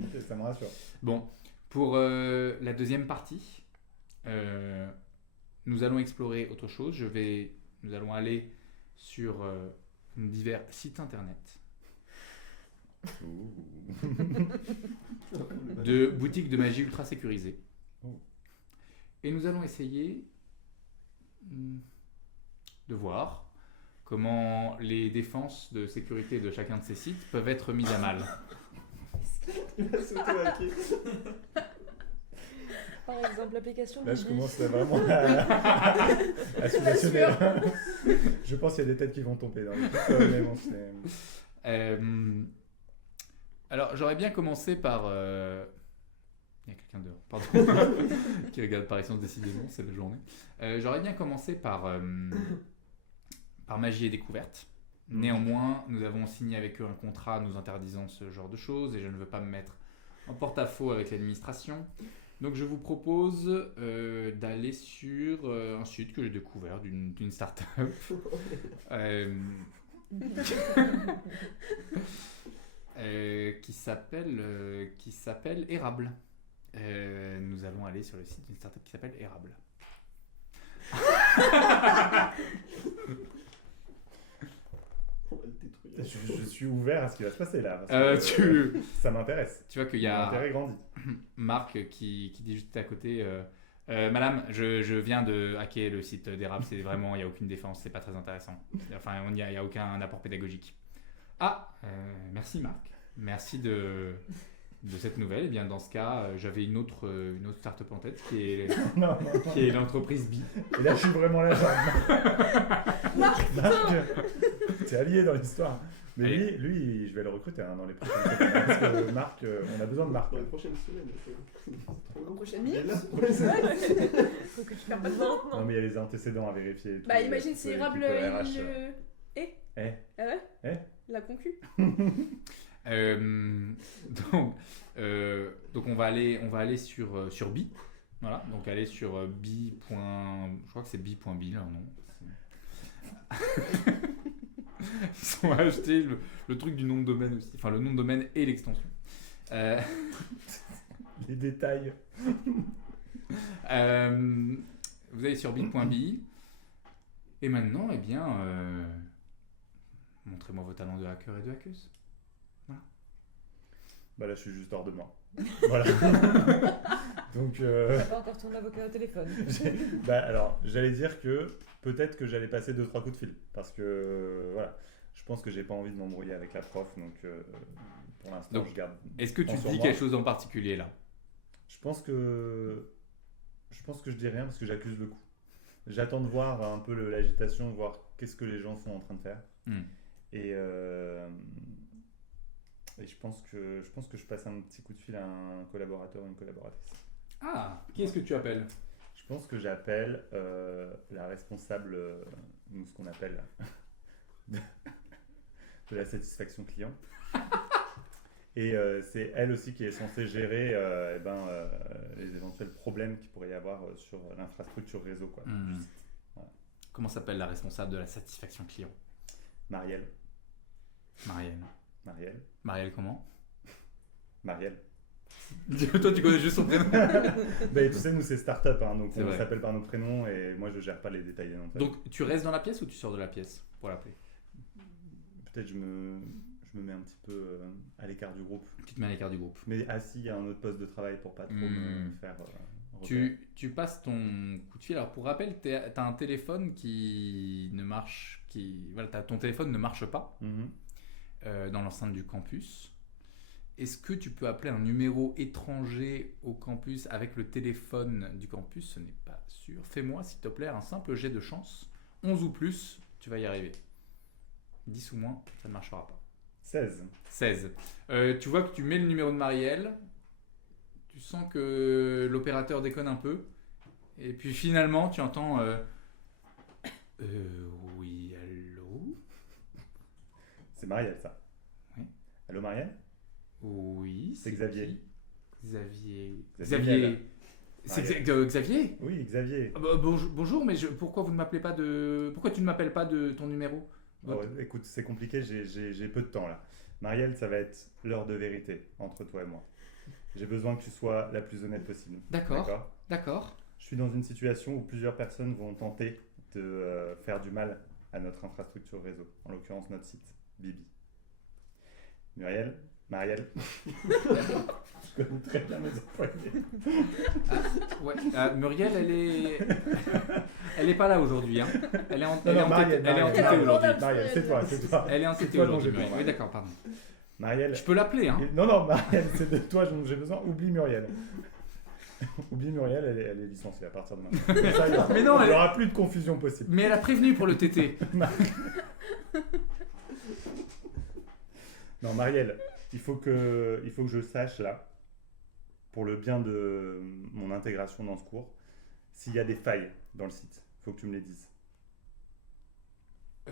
Ok, ça me rassure. Bon, pour la deuxième partie, nous allons explorer autre chose. Nous allons aller sur divers sites internet de boutiques de magie ultra sécurisées. Oh. Et nous allons essayer de voir comment les défenses de sécurité de chacun de ces sites peuvent être mises à mal. Il a s'auto-hacké. Par exemple, l'application Là je Bibi. commence vraiment à sous-assumer. Je pense qu'il y a des têtes qui vont tomber dans les trucs, mais bon, Alors, j'aurais bien commencé par... Il y a quelqu'un dehors, pardon, qui regarde par essence décidément, c'est la journée. J'aurais bien commencé par magie et découverte. Néanmoins, nous avons signé avec eux un contrat nous interdisant ce genre de choses et je ne veux pas me mettre en porte-à-faux avec l'administration. Donc, je vous propose d'aller sur un site que j'ai découvert d'une start-up. Qui s'appelle Érable. Nous allons aller sur le site d'une startup qui s'appelle Érable. On va le détruire. je suis ouvert à ce qui va se passer là. Parce que, ça m'intéresse. Tu vois qu'il y Mon a intérêt grandit. Marc qui dit juste à côté Madame, je viens de hacker le site d'Érable, c'est vraiment, il n'y a aucune défense, c'est pas très intéressant. Enfin, il n'y a aucun apport pédagogique. Ah, merci Marc. Merci de cette nouvelle. Et bien dans ce cas, j'avais une autre start-up en tête qui est l'entreprise Bi. Et là je suis vraiment là genre... Marc, t'es allié dans l'histoire. Mais lui, je vais le recruter dans les prochaines semaines. Parce que Marc, on a besoin de Marc. Dans les prochaines semaines. Aux prochaines minutes. Faut que tu perdes pas de temps Non, mais il y a les antécédents à vérifier. et tout. Bah imagine si L'équipe Érable RH. Eh Eh. Ah ouais Eh. La concu. Donc on va aller sur Bi. Voilà, donc aller sur bi. Je crois que c'est bi.bi là, non. Ils ont acheté le truc du nom de domaine aussi, enfin le nom de domaine et l'extension. Les détails. Vous allez sur bi.bi et maintenant, eh bien, montrez-moi vos talents de hacker et de hackeuse. Voilà. Bah là, je suis juste hors de moi. Voilà. Donc, T'as pas encore ton avocat au téléphone. bah alors, j'allais dire que peut-être que j'allais passer 2-3 coups de fil. Parce que, voilà, je pense que j'ai pas envie de m'embrouiller avec la prof. Donc, pour l'instant, Donc, je garde. Est-ce que tu Prends sur dis moi. quelque chose en particulier là? Je pense que je dis rien parce que j'accuse le coup. J'attends de voir un peu l'agitation, voir qu'est-ce que les gens sont en train de faire. Et je pense que je passe un petit coup de fil à un collaborateur ou une collaboratrice. Ah, qui est-ce que tu appelles? Je pense que j'appelle la responsable, nous ce qu'on appelle de la satisfaction client. Et c'est elle aussi qui est censée gérer les éventuels problèmes qu'il pourrait y avoir sur l'infrastructure réseau, quoi. Hmm. du site. Voilà. Comment s'appelle la responsable de la satisfaction client? Marielle. Marielle. Marielle. Marielle comment? Marielle. Toi, tu connais juste son prénom. Tu sais, nous, c'est start-up, hein, donc C'est on vrai. s'appelle par nos prénoms et moi, je gère pas les détails des noms de famille. Donc, tu restes dans la pièce ou tu sors de la pièce pour l'appeler? Peut-être je me mets un petit peu à l'écart du groupe. Tu te mets à l'écart du groupe. Mais assis à un autre poste de travail pour pas trop me faire repérer. Tu passes ton coup de fil. Alors, pour rappel, tu as un téléphone qui ne marche... Voilà, ton téléphone ne marche pas Mhm. dans l'enceinte du campus. Est-ce que tu peux appeler un numéro étranger au campus avec le téléphone du campus? Ce n'est pas sûr. Fais-moi, s'il te plaît, un simple jet de chance. 11 ou plus, tu vas y arriver. 10 ou moins, ça ne marchera pas. 16. 16. Tu vois que tu mets le numéro de Marielle. Tu sens que l'opérateur déconne un peu. Et puis finalement, tu entends... oui, allô? C'est Marielle, ça. Oui. Allô, Marielle? Oui. C'est Xavier. qui? Xavier. Xavier. C'est Marielle. Xavier? Oui, Xavier. Ah bah, bonjour, mais pourquoi vous ne m'appelez pas de... Pourquoi tu ne m'appelles pas de ton numéro? Oh, écoute, c'est compliqué, j'ai peu de temps là. Marielle, ça va être l'heure de vérité entre toi et moi. J'ai besoin que tu sois la plus honnête possible. D'accord. D'accord. Je suis dans une situation où plusieurs personnes vont tenter de faire du mal à notre infrastructure réseau, en l'occurrence notre site, Bibi. Marielle, je connais très bien mes employés. Ouais. Muriel, elle est pas là aujourd'hui. Hein. Elle est en Marielle, elle est en Marielle, TT Marielle. aujourd'hui. Marielle, c'est toi. Elle est en C'est TT toi dont aujourd'hui. j'ai Muriel. besoin. Oui, d'accord, pardon. Marielle. Je peux l'appeler, hein. Non, Marielle, c'est de toi dont j'ai besoin. Oublie Muriel. Oublie Muriel, elle est licenciée à partir de maintenant. Ça, Mais non, il n'y elle- aura plus de confusion possible. Mais elle a prévenu pour le TT. Non, Marielle, il faut que je sache là, pour le bien de mon intégration dans ce cours, s'il y a des failles dans le site. Il faut que tu me les dises.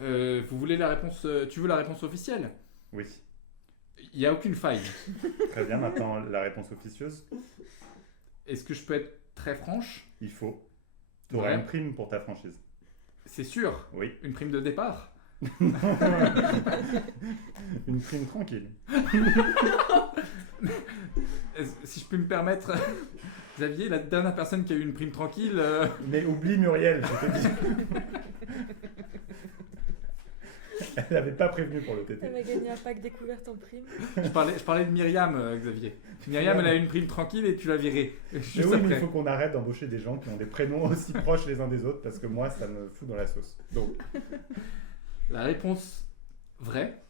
Vous voulez la réponse Tu veux la réponse officielle? Oui. Il n'y a aucune faille. Très bien, maintenant la réponse officieuse. Est-ce que je peux être très franche? Il faut. Tu auras Ouais. une prime pour ta franchise. C'est sûr. Oui. Une prime de départ. Une prime tranquille. Si je peux me permettre, Xavier, la dernière personne qui a eu une prime tranquille, Mais oublie Muriel, je te dis. Elle n'avait pas prévenu pour le TT. Elle va gagner un pack découverte en prime. je parlais de Myriam, Xavier. Myriam, elle a eu une prime tranquille et tu l'as virée. Mais Juste oui, mais il après. faut qu'on arrête d'embaucher des gens qui ont des prénoms aussi proches les uns des autres parce que moi, ça me fout dans la sauce. Donc, La réponse vraie,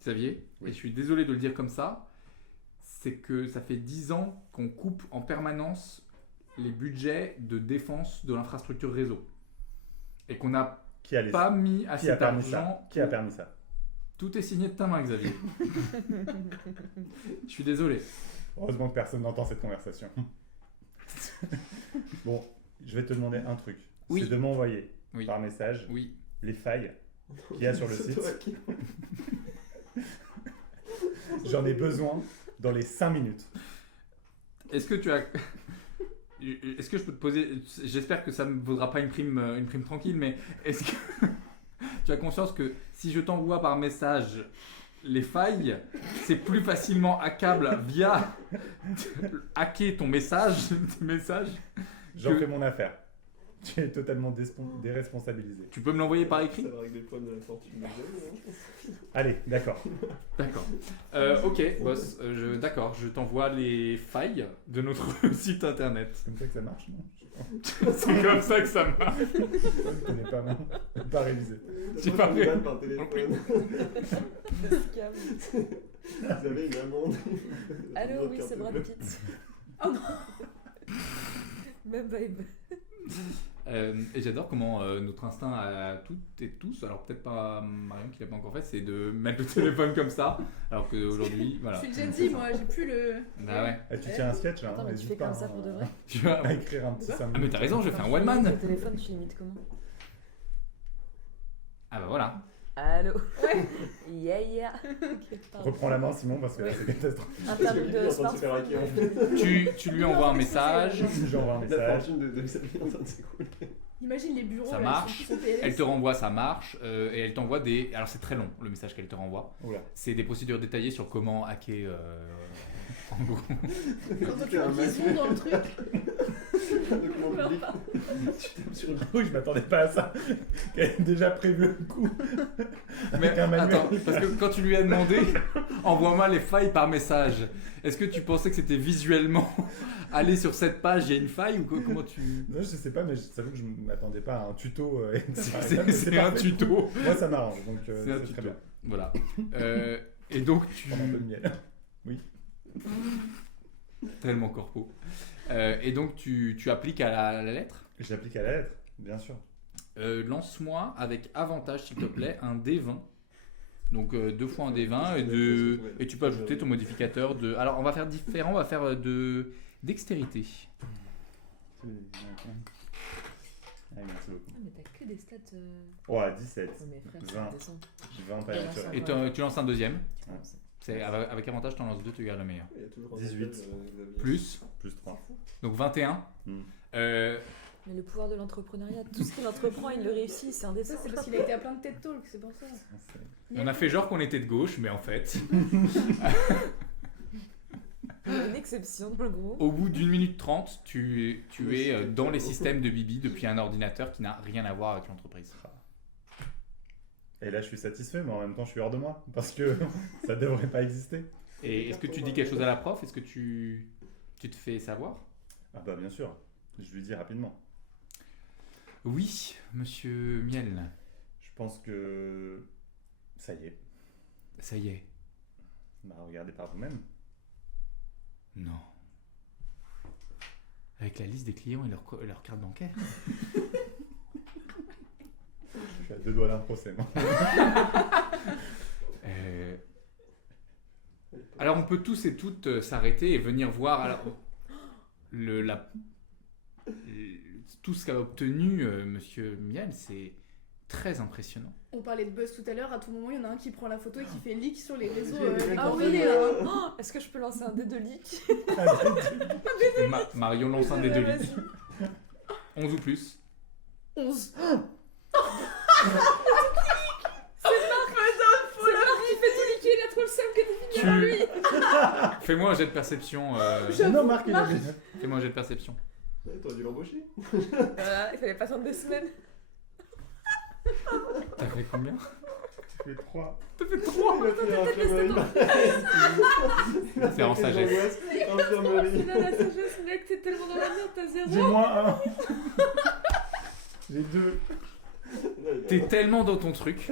Xavier, Oui. et je suis désolé de le dire comme ça, c'est que ça fait 10 ans qu'on coupe en permanence les budgets de défense de l'infrastructure réseau. Et qu'on n'a qui a, les... pas mis qui assez a permis ça d'argent. Qui a permis ça? Tout est signé de ta main, Xavier. Je suis désolé. Heureusement que personne n'entend cette conversation. Bon, je vais te demander un truc. Oui. C'est de m'envoyer Oui. par message Oui. les failles qu'il y a sur le C'est site. toi qui- J'en ai besoin dans les 5 minutes. Est-ce que tu as... Est-ce que je peux te poser... J'espère que ça ne me vaudra pas une prime tranquille, mais est-ce que tu as conscience que si je t'envoie par message les failles, c'est plus facilement hackable via hacker ton message, tes messages. J'en Que- fais mon affaire. Tu es totalement déresponsabilisé. Tu peux me l'envoyer par écrit? Ça va régler le problème de la fortune du jeu, Allez, d'accord. D'accord. Ok, boss. D'accord, je t'envoie les failles de notre site internet. C'est comme ça que ça marche, non? C'est comme ça que ça marche. Je ne connais pas, non. Je n'ai pas révisé. J'ai Moi, pas je me vu. vanne par téléphone. Scam. Vous avez une amende. Allô, Votre oui, carte c'est Brad bleue. Pitt. Oh non. Même vibe. Et j'adore comment notre instinct à toutes et tous, alors peut-être pas Mariam qui l'a pas encore fait, c'est de mettre le téléphone comme ça, alors qu'aujourd'hui, voilà. Je suis le Gen Z, moi, j'ai plus le. Bah ouais. Ah, tu tiens un sketch, là, Attends, hein, mais tu n'hésite fais pas, comme ça hein, pour de vrai? Tu vois, à écrire un petit 5 ah mais t'as raison, je fais un Quand one tu limites man. le téléphone, tu limites comment? Ah bah voilà. Allô. Ouais. Yeah. Ok, pardon. Reprends la main, Simon, parce que là, c'est catastrophique. Un Parce que tableau Lily est de en train de se faire hacker, en fait. Tu lui envoies un message, J'envoie un La message. fortune de sa vie est en train de s'écouler. Imagine les bureaux. Ça là, marche. ils sont tous en PLS. elle te renvoie, ça marche, et elle t'envoie des... Alors c'est très long le message qu'elle te renvoie. Oula. C'est des procédures détaillées sur comment hacker en gros. Quand C'est tu vois un qu'ils sont manuel. dans le truc. Un document public. Tu tapes sur une Oui, je m'attendais pas à ça. Elle a déjà prévu le coup. Mais Avec un manuel. attends, parce que quand tu lui as demandé envoie-moi les failles par message, est-ce que tu pensais que c'était visuellement aller sur cette page, il y a une faille ou comment tu... Non, je sais pas, mais j'avoue que je m'attendais pas à un tuto. C'est un tuto. Moi, ça m'arrange, donc C'est un c'est très tuto. bien. Voilà. Et donc tu... Prendre un peu de miel. Tellement corpo. Et donc tu appliques à la lettre. J'applique à la lettre, bien sûr. Lance-moi avec avantage s'il te plaît un D20. Donc 2 fois un D20 et tu peux ajouter ton modificateur de... Alors on va faire différent, on va faire de dextérité. Allez, merci beaucoup. Ah, mais t'as que des stats. Ouais, 17. Oh, mais frère, 20. descends. 20 pas Et naturel. Et tu lances un deuxième. Tu penses. C'est avec avantage, tu en lances 2, tu gardes le meilleur. Il y a toujours un 18. appel, Xavier. Plus, Plus 3. donc 21. Hmm. Mais le pouvoir de l'entrepreneuriat, tout ce qu'il entreprend, il le réussit, c'est Ça, indécent. c'est parce qu'il a été à plein de TED Talks, c'est pour ça. On a fait genre qu'on était de gauche, mais en fait, Une exception dans le groupe. au bout d'1 minute 30, tu es dans les systèmes de Bibi depuis un ordinateur qui n'a rien à voir avec l'entreprise. Et là, je suis satisfait, mais en même temps, je suis hors de moi. Parce que ça devrait pas exister. Et est-ce que tu dis quelque chose à la prof? Est-ce que tu te fais savoir? Ah bah bien sûr. Je lui dis rapidement. Oui, monsieur Miel. Je pense que ça y est. Ça y est. Bah regardez par vous-même. Non. Avec la liste des clients et leur carte bancaire. Je suis à 2 doigts d'un procès, moi. Alors on peut tous et toutes s'arrêter et venir voir alors, tout ce qu'a obtenu monsieur Miel, c'est très impressionnant. On parlait de buzz tout à l'heure, à tout moment il y en a un qui prend la photo et qui fait leak sur les réseaux. J'ai Ah compris. oui, Oh, est-ce que je peux lancer un dé de leak? Marion lance un des deux Vas-y. lits. 11 ou plus. 11. Il fait tout liquer, il a trop le seum que t'es fini avec lui. Fais-moi un jet de perception. Non, Marc, il a dit. Fais-moi un jet de perception. Ouais, t'aurais dû l'embaucher. Voilà, il fallait pas attendre 2 semaines. T'as fait combien? Tu fais 3. T'as fait 3. Il a fait l'infirmerie. C'est en sagesse. Infirmerie. Là, la sagesse, mec, t'es tellement dans la merde, t'as 0. J'ai moins 1. J'ai 2. T'es tellement dans ton truc.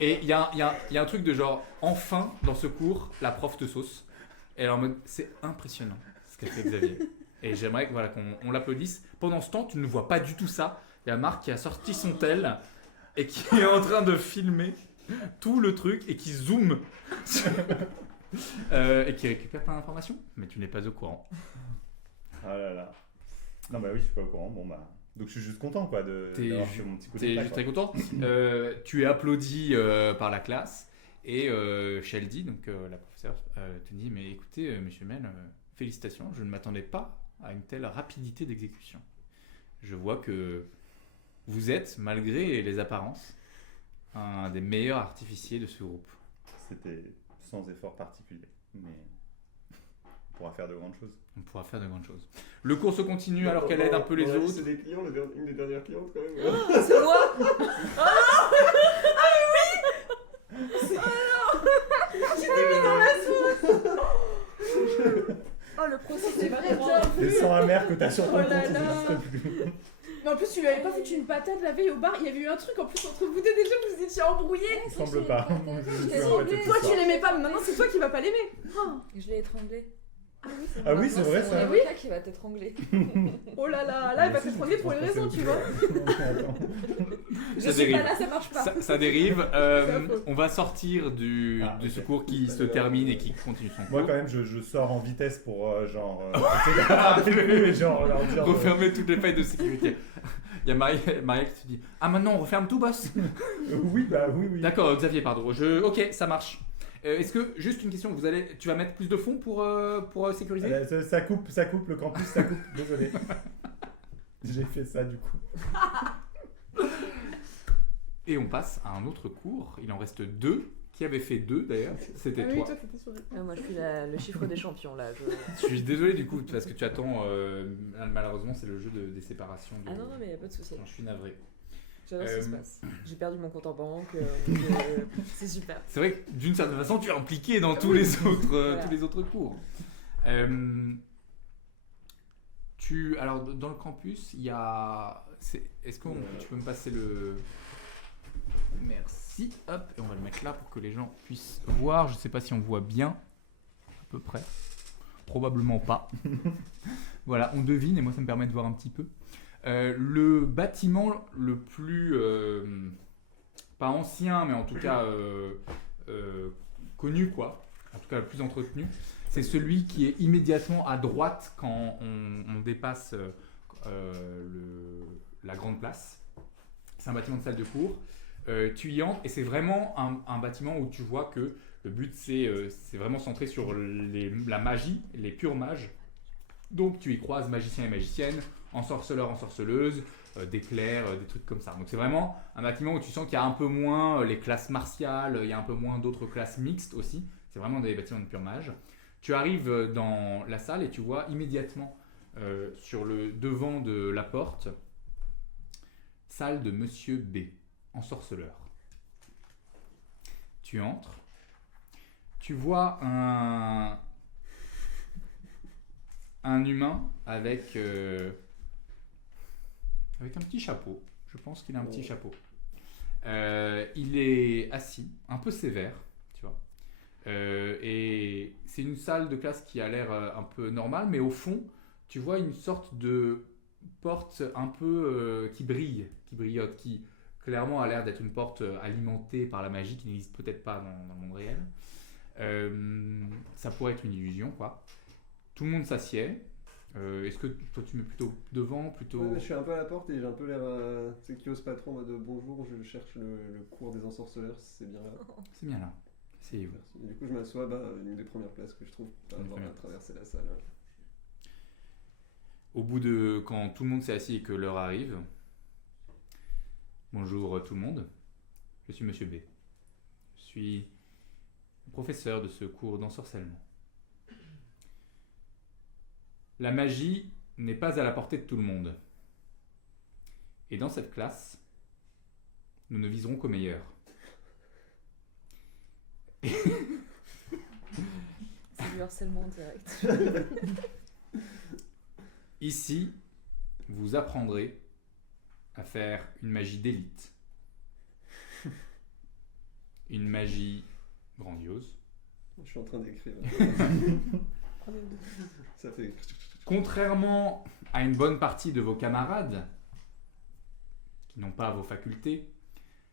Et il y a un truc de genre, enfin, dans ce cours, la prof te sauce. Et alors en mode, c'est impressionnant ce qu'a fait Xavier. Et j'aimerais que, voilà, qu'on l'applaudisse. Pendant ce temps, tu ne vois pas du tout ça. Il y a Marc qui a sorti son tel et qui est en train de filmer tout le truc et qui zoome. Et qui récupère plein d'informations. Mais tu n'es pas au courant. Ah là là. Non, bah oui, je suis pas au courant. Bon, bah. Donc je suis juste content, quoi, d'avoir fait mon petit coup T'es d'éclat, juste quoi. très content. Tu es applaudi par la classe et Sheldy, donc la professeure, te dit mais écoutez, monsieur Mel, félicitations, je ne m'attendais pas à une telle rapidité d'exécution. Je vois que vous êtes, malgré les apparences, un des meilleurs artificiers de ce groupe. C'était sans effort particulier. Mais on pourra faire de grandes choses. On pourra faire de grandes choses. Le cours se continue alors qu'elle aide un peu les Dans la autres. liste des clients, une des dernières clientes quand même. C'est moi. Oh, le procès, c'est vraiment. Les sangs amers que t'as sur ton Oh compte, là ils là. n'existent plus. Mais en plus, tu lui avais pas foutu une patate la veille au bar. Il y avait eu un truc en plus entre vous deux déjà, vous étiez embrouillés. Il semble pas. Je t'ai peux dit, arrêter mais- Toi, cette tu histoire. l'aimais pas, mais maintenant c'est toi qui vas pas l'aimer. Je l'ai étranglé. Ah oui, c'est vrai, C'est ça. mon avocat qui va t'étrangler. Oh là là, là, elle va t'étrangler pour une raison, tu vois. Attends. Je Ça suis dérive. pas là, ça marche pas. Ça dérive. faux. On va sortir de ok. ce cours qui se termine et qui continue son cours. Moi, quand même, je sors en vitesse pour genre. Essayer de rattraper le coup et genre leur dire. Refermer toutes les failles de sécurité. Il y a Marielle qui se dit « Ah, maintenant, on referme tout, boss ?» Oui, oui. D'accord, Xavier, pardon. Ok, ça marche. Est-ce que, juste une question, tu vas mettre plus de fonds pour sécuriser? Ça coupe, le campus, ça coupe. Désolé. J'ai fait ça du coup. Et on passe à un autre cours. Il en reste 2. Qui avait fait 2 d'ailleurs? C'était oui, toi. toi, t'étais sur le... Moi, je suis le chiffre des champions, là. Je suis désolé du coup, parce que tu attends. Malheureusement, c'est le jeu des séparations. Ah non, mais y a pas de souci. Je suis navré. J'adore ce qui se passe. J'ai perdu mon compte en banque. C'est super. C'est vrai que d'une certaine façon, tu es impliqué dans tous Oui. les autres, Voilà. tous les autres cours. Alors, dans le campus, il y a. Est-ce que tu peux me passer le. Merci. Hop, et on va le mettre là pour que les gens puissent voir. Je ne sais pas si on voit bien, à peu près. Probablement pas. Voilà, on devine et moi ça me permet de voir un petit peu. Le bâtiment le plus, pas ancien, mais en tout cas connu, quoi, en tout cas le plus entretenu, c'est celui qui est immédiatement à droite quand on dépasse la grande place. C'est un bâtiment de salle de cours. Tu y entres et c'est vraiment un bâtiment où tu vois que le but c'est vraiment centré sur la magie, les purs mages. Donc tu y croises magiciens et magiciennes, ensorceleurs, ensorceleuses, des clercs, des trucs comme ça. Donc c'est vraiment un bâtiment où tu sens qu'il y a un peu moins les classes martiales, il y a un peu moins d'autres classes mixtes aussi. C'est vraiment des bâtiments de purs mages. Tu arrives dans la salle et tu vois immédiatement sur le devant de la porte, salle de Monsieur B. Ensorceleur. Tu entres, tu vois un humain avec un petit chapeau. Je pense qu'il a un petit chapeau. Il est assis, un peu sévère, tu vois. Et c'est une salle de classe qui a l'air un peu normale, mais au fond, tu vois une sorte de porte un peu qui brille, qui brillote, qui clairement a l'air d'être une porte alimentée par la magie qui n'existe peut-être pas dans le monde réel. Ça pourrait être une illusion, quoi. Tout le monde s'assied. Est-ce que toi tu mets plutôt devant, plutôt... Ouais, je suis un peu à la porte et j'ai un peu l'air c'est qui ose pas trop en mode bonjour, je cherche le cours des ensorceleurs, c'est bien là. C'est bien là. Asseyez-vous. Merci. Et du coup je m'assois une des premières places que je trouve pour avoir à traverser la salle. Au bout de... Quand tout le monde s'est assis et que l'heure arrive... Bonjour tout le monde. Je suis Monsieur B. Je suis professeur de ce cours d'ensorcellement. La magie n'est pas à la portée de tout le monde. Et dans cette classe, nous ne viserons qu'au meilleur. C'est du harcèlement direct. Ici, vous apprendrez à faire une magie d'élite. Une magie grandiose. Je suis en train d'écrire. Ça fait... Contrairement à une bonne partie de vos camarades, qui n'ont pas vos facultés,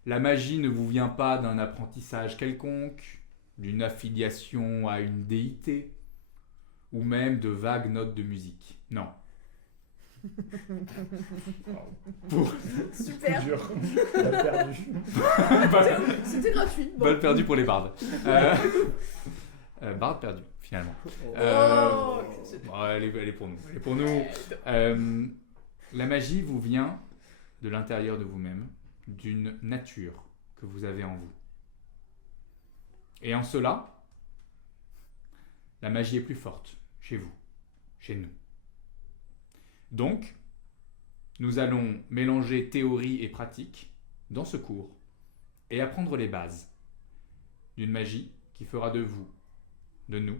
la magie ne vous vient pas d'un apprentissage quelconque, d'une affiliation à une déité, ou même de vagues notes de musique. Non. Super. Dur. On a perdu. C'était gratuit. Bon. Balle perdue pour les bardes. Barde perdue, finalement. Oh, Bon, elle est pour nous. Elle est pour nous. La magie vous vient de l'intérieur de vous-même, d'une nature que vous avez en vous. Et en cela, la magie est plus forte chez vous, chez nous. Donc, nous allons mélanger théorie et pratique dans ce cours et apprendre les bases d'une magie qui fera de vous, de nous,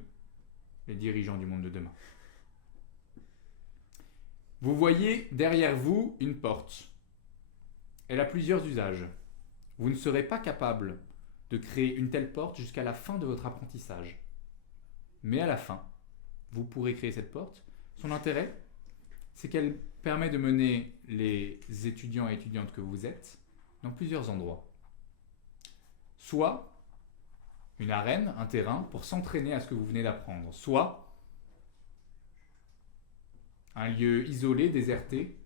les dirigeants du monde de demain. Vous voyez derrière vous une porte. Elle a plusieurs usages. Vous ne serez pas capable de créer une telle porte jusqu'à la fin de votre apprentissage. Mais à la fin, vous pourrez créer cette porte. Son intérêt, c'est qu'elle permet de mener les étudiants et étudiantes que vous êtes dans plusieurs endroits. Soit une arène, un terrain pour s'entraîner à ce que vous venez d'apprendre. Soit un lieu isolé, déserté,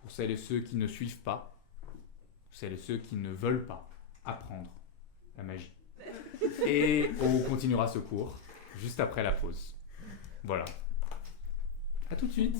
pour celles et ceux qui ne suivent pas, pour celles et ceux qui ne veulent pas apprendre la magie. Et on continuera ce cours juste après la pause. Voilà. À tout de suite.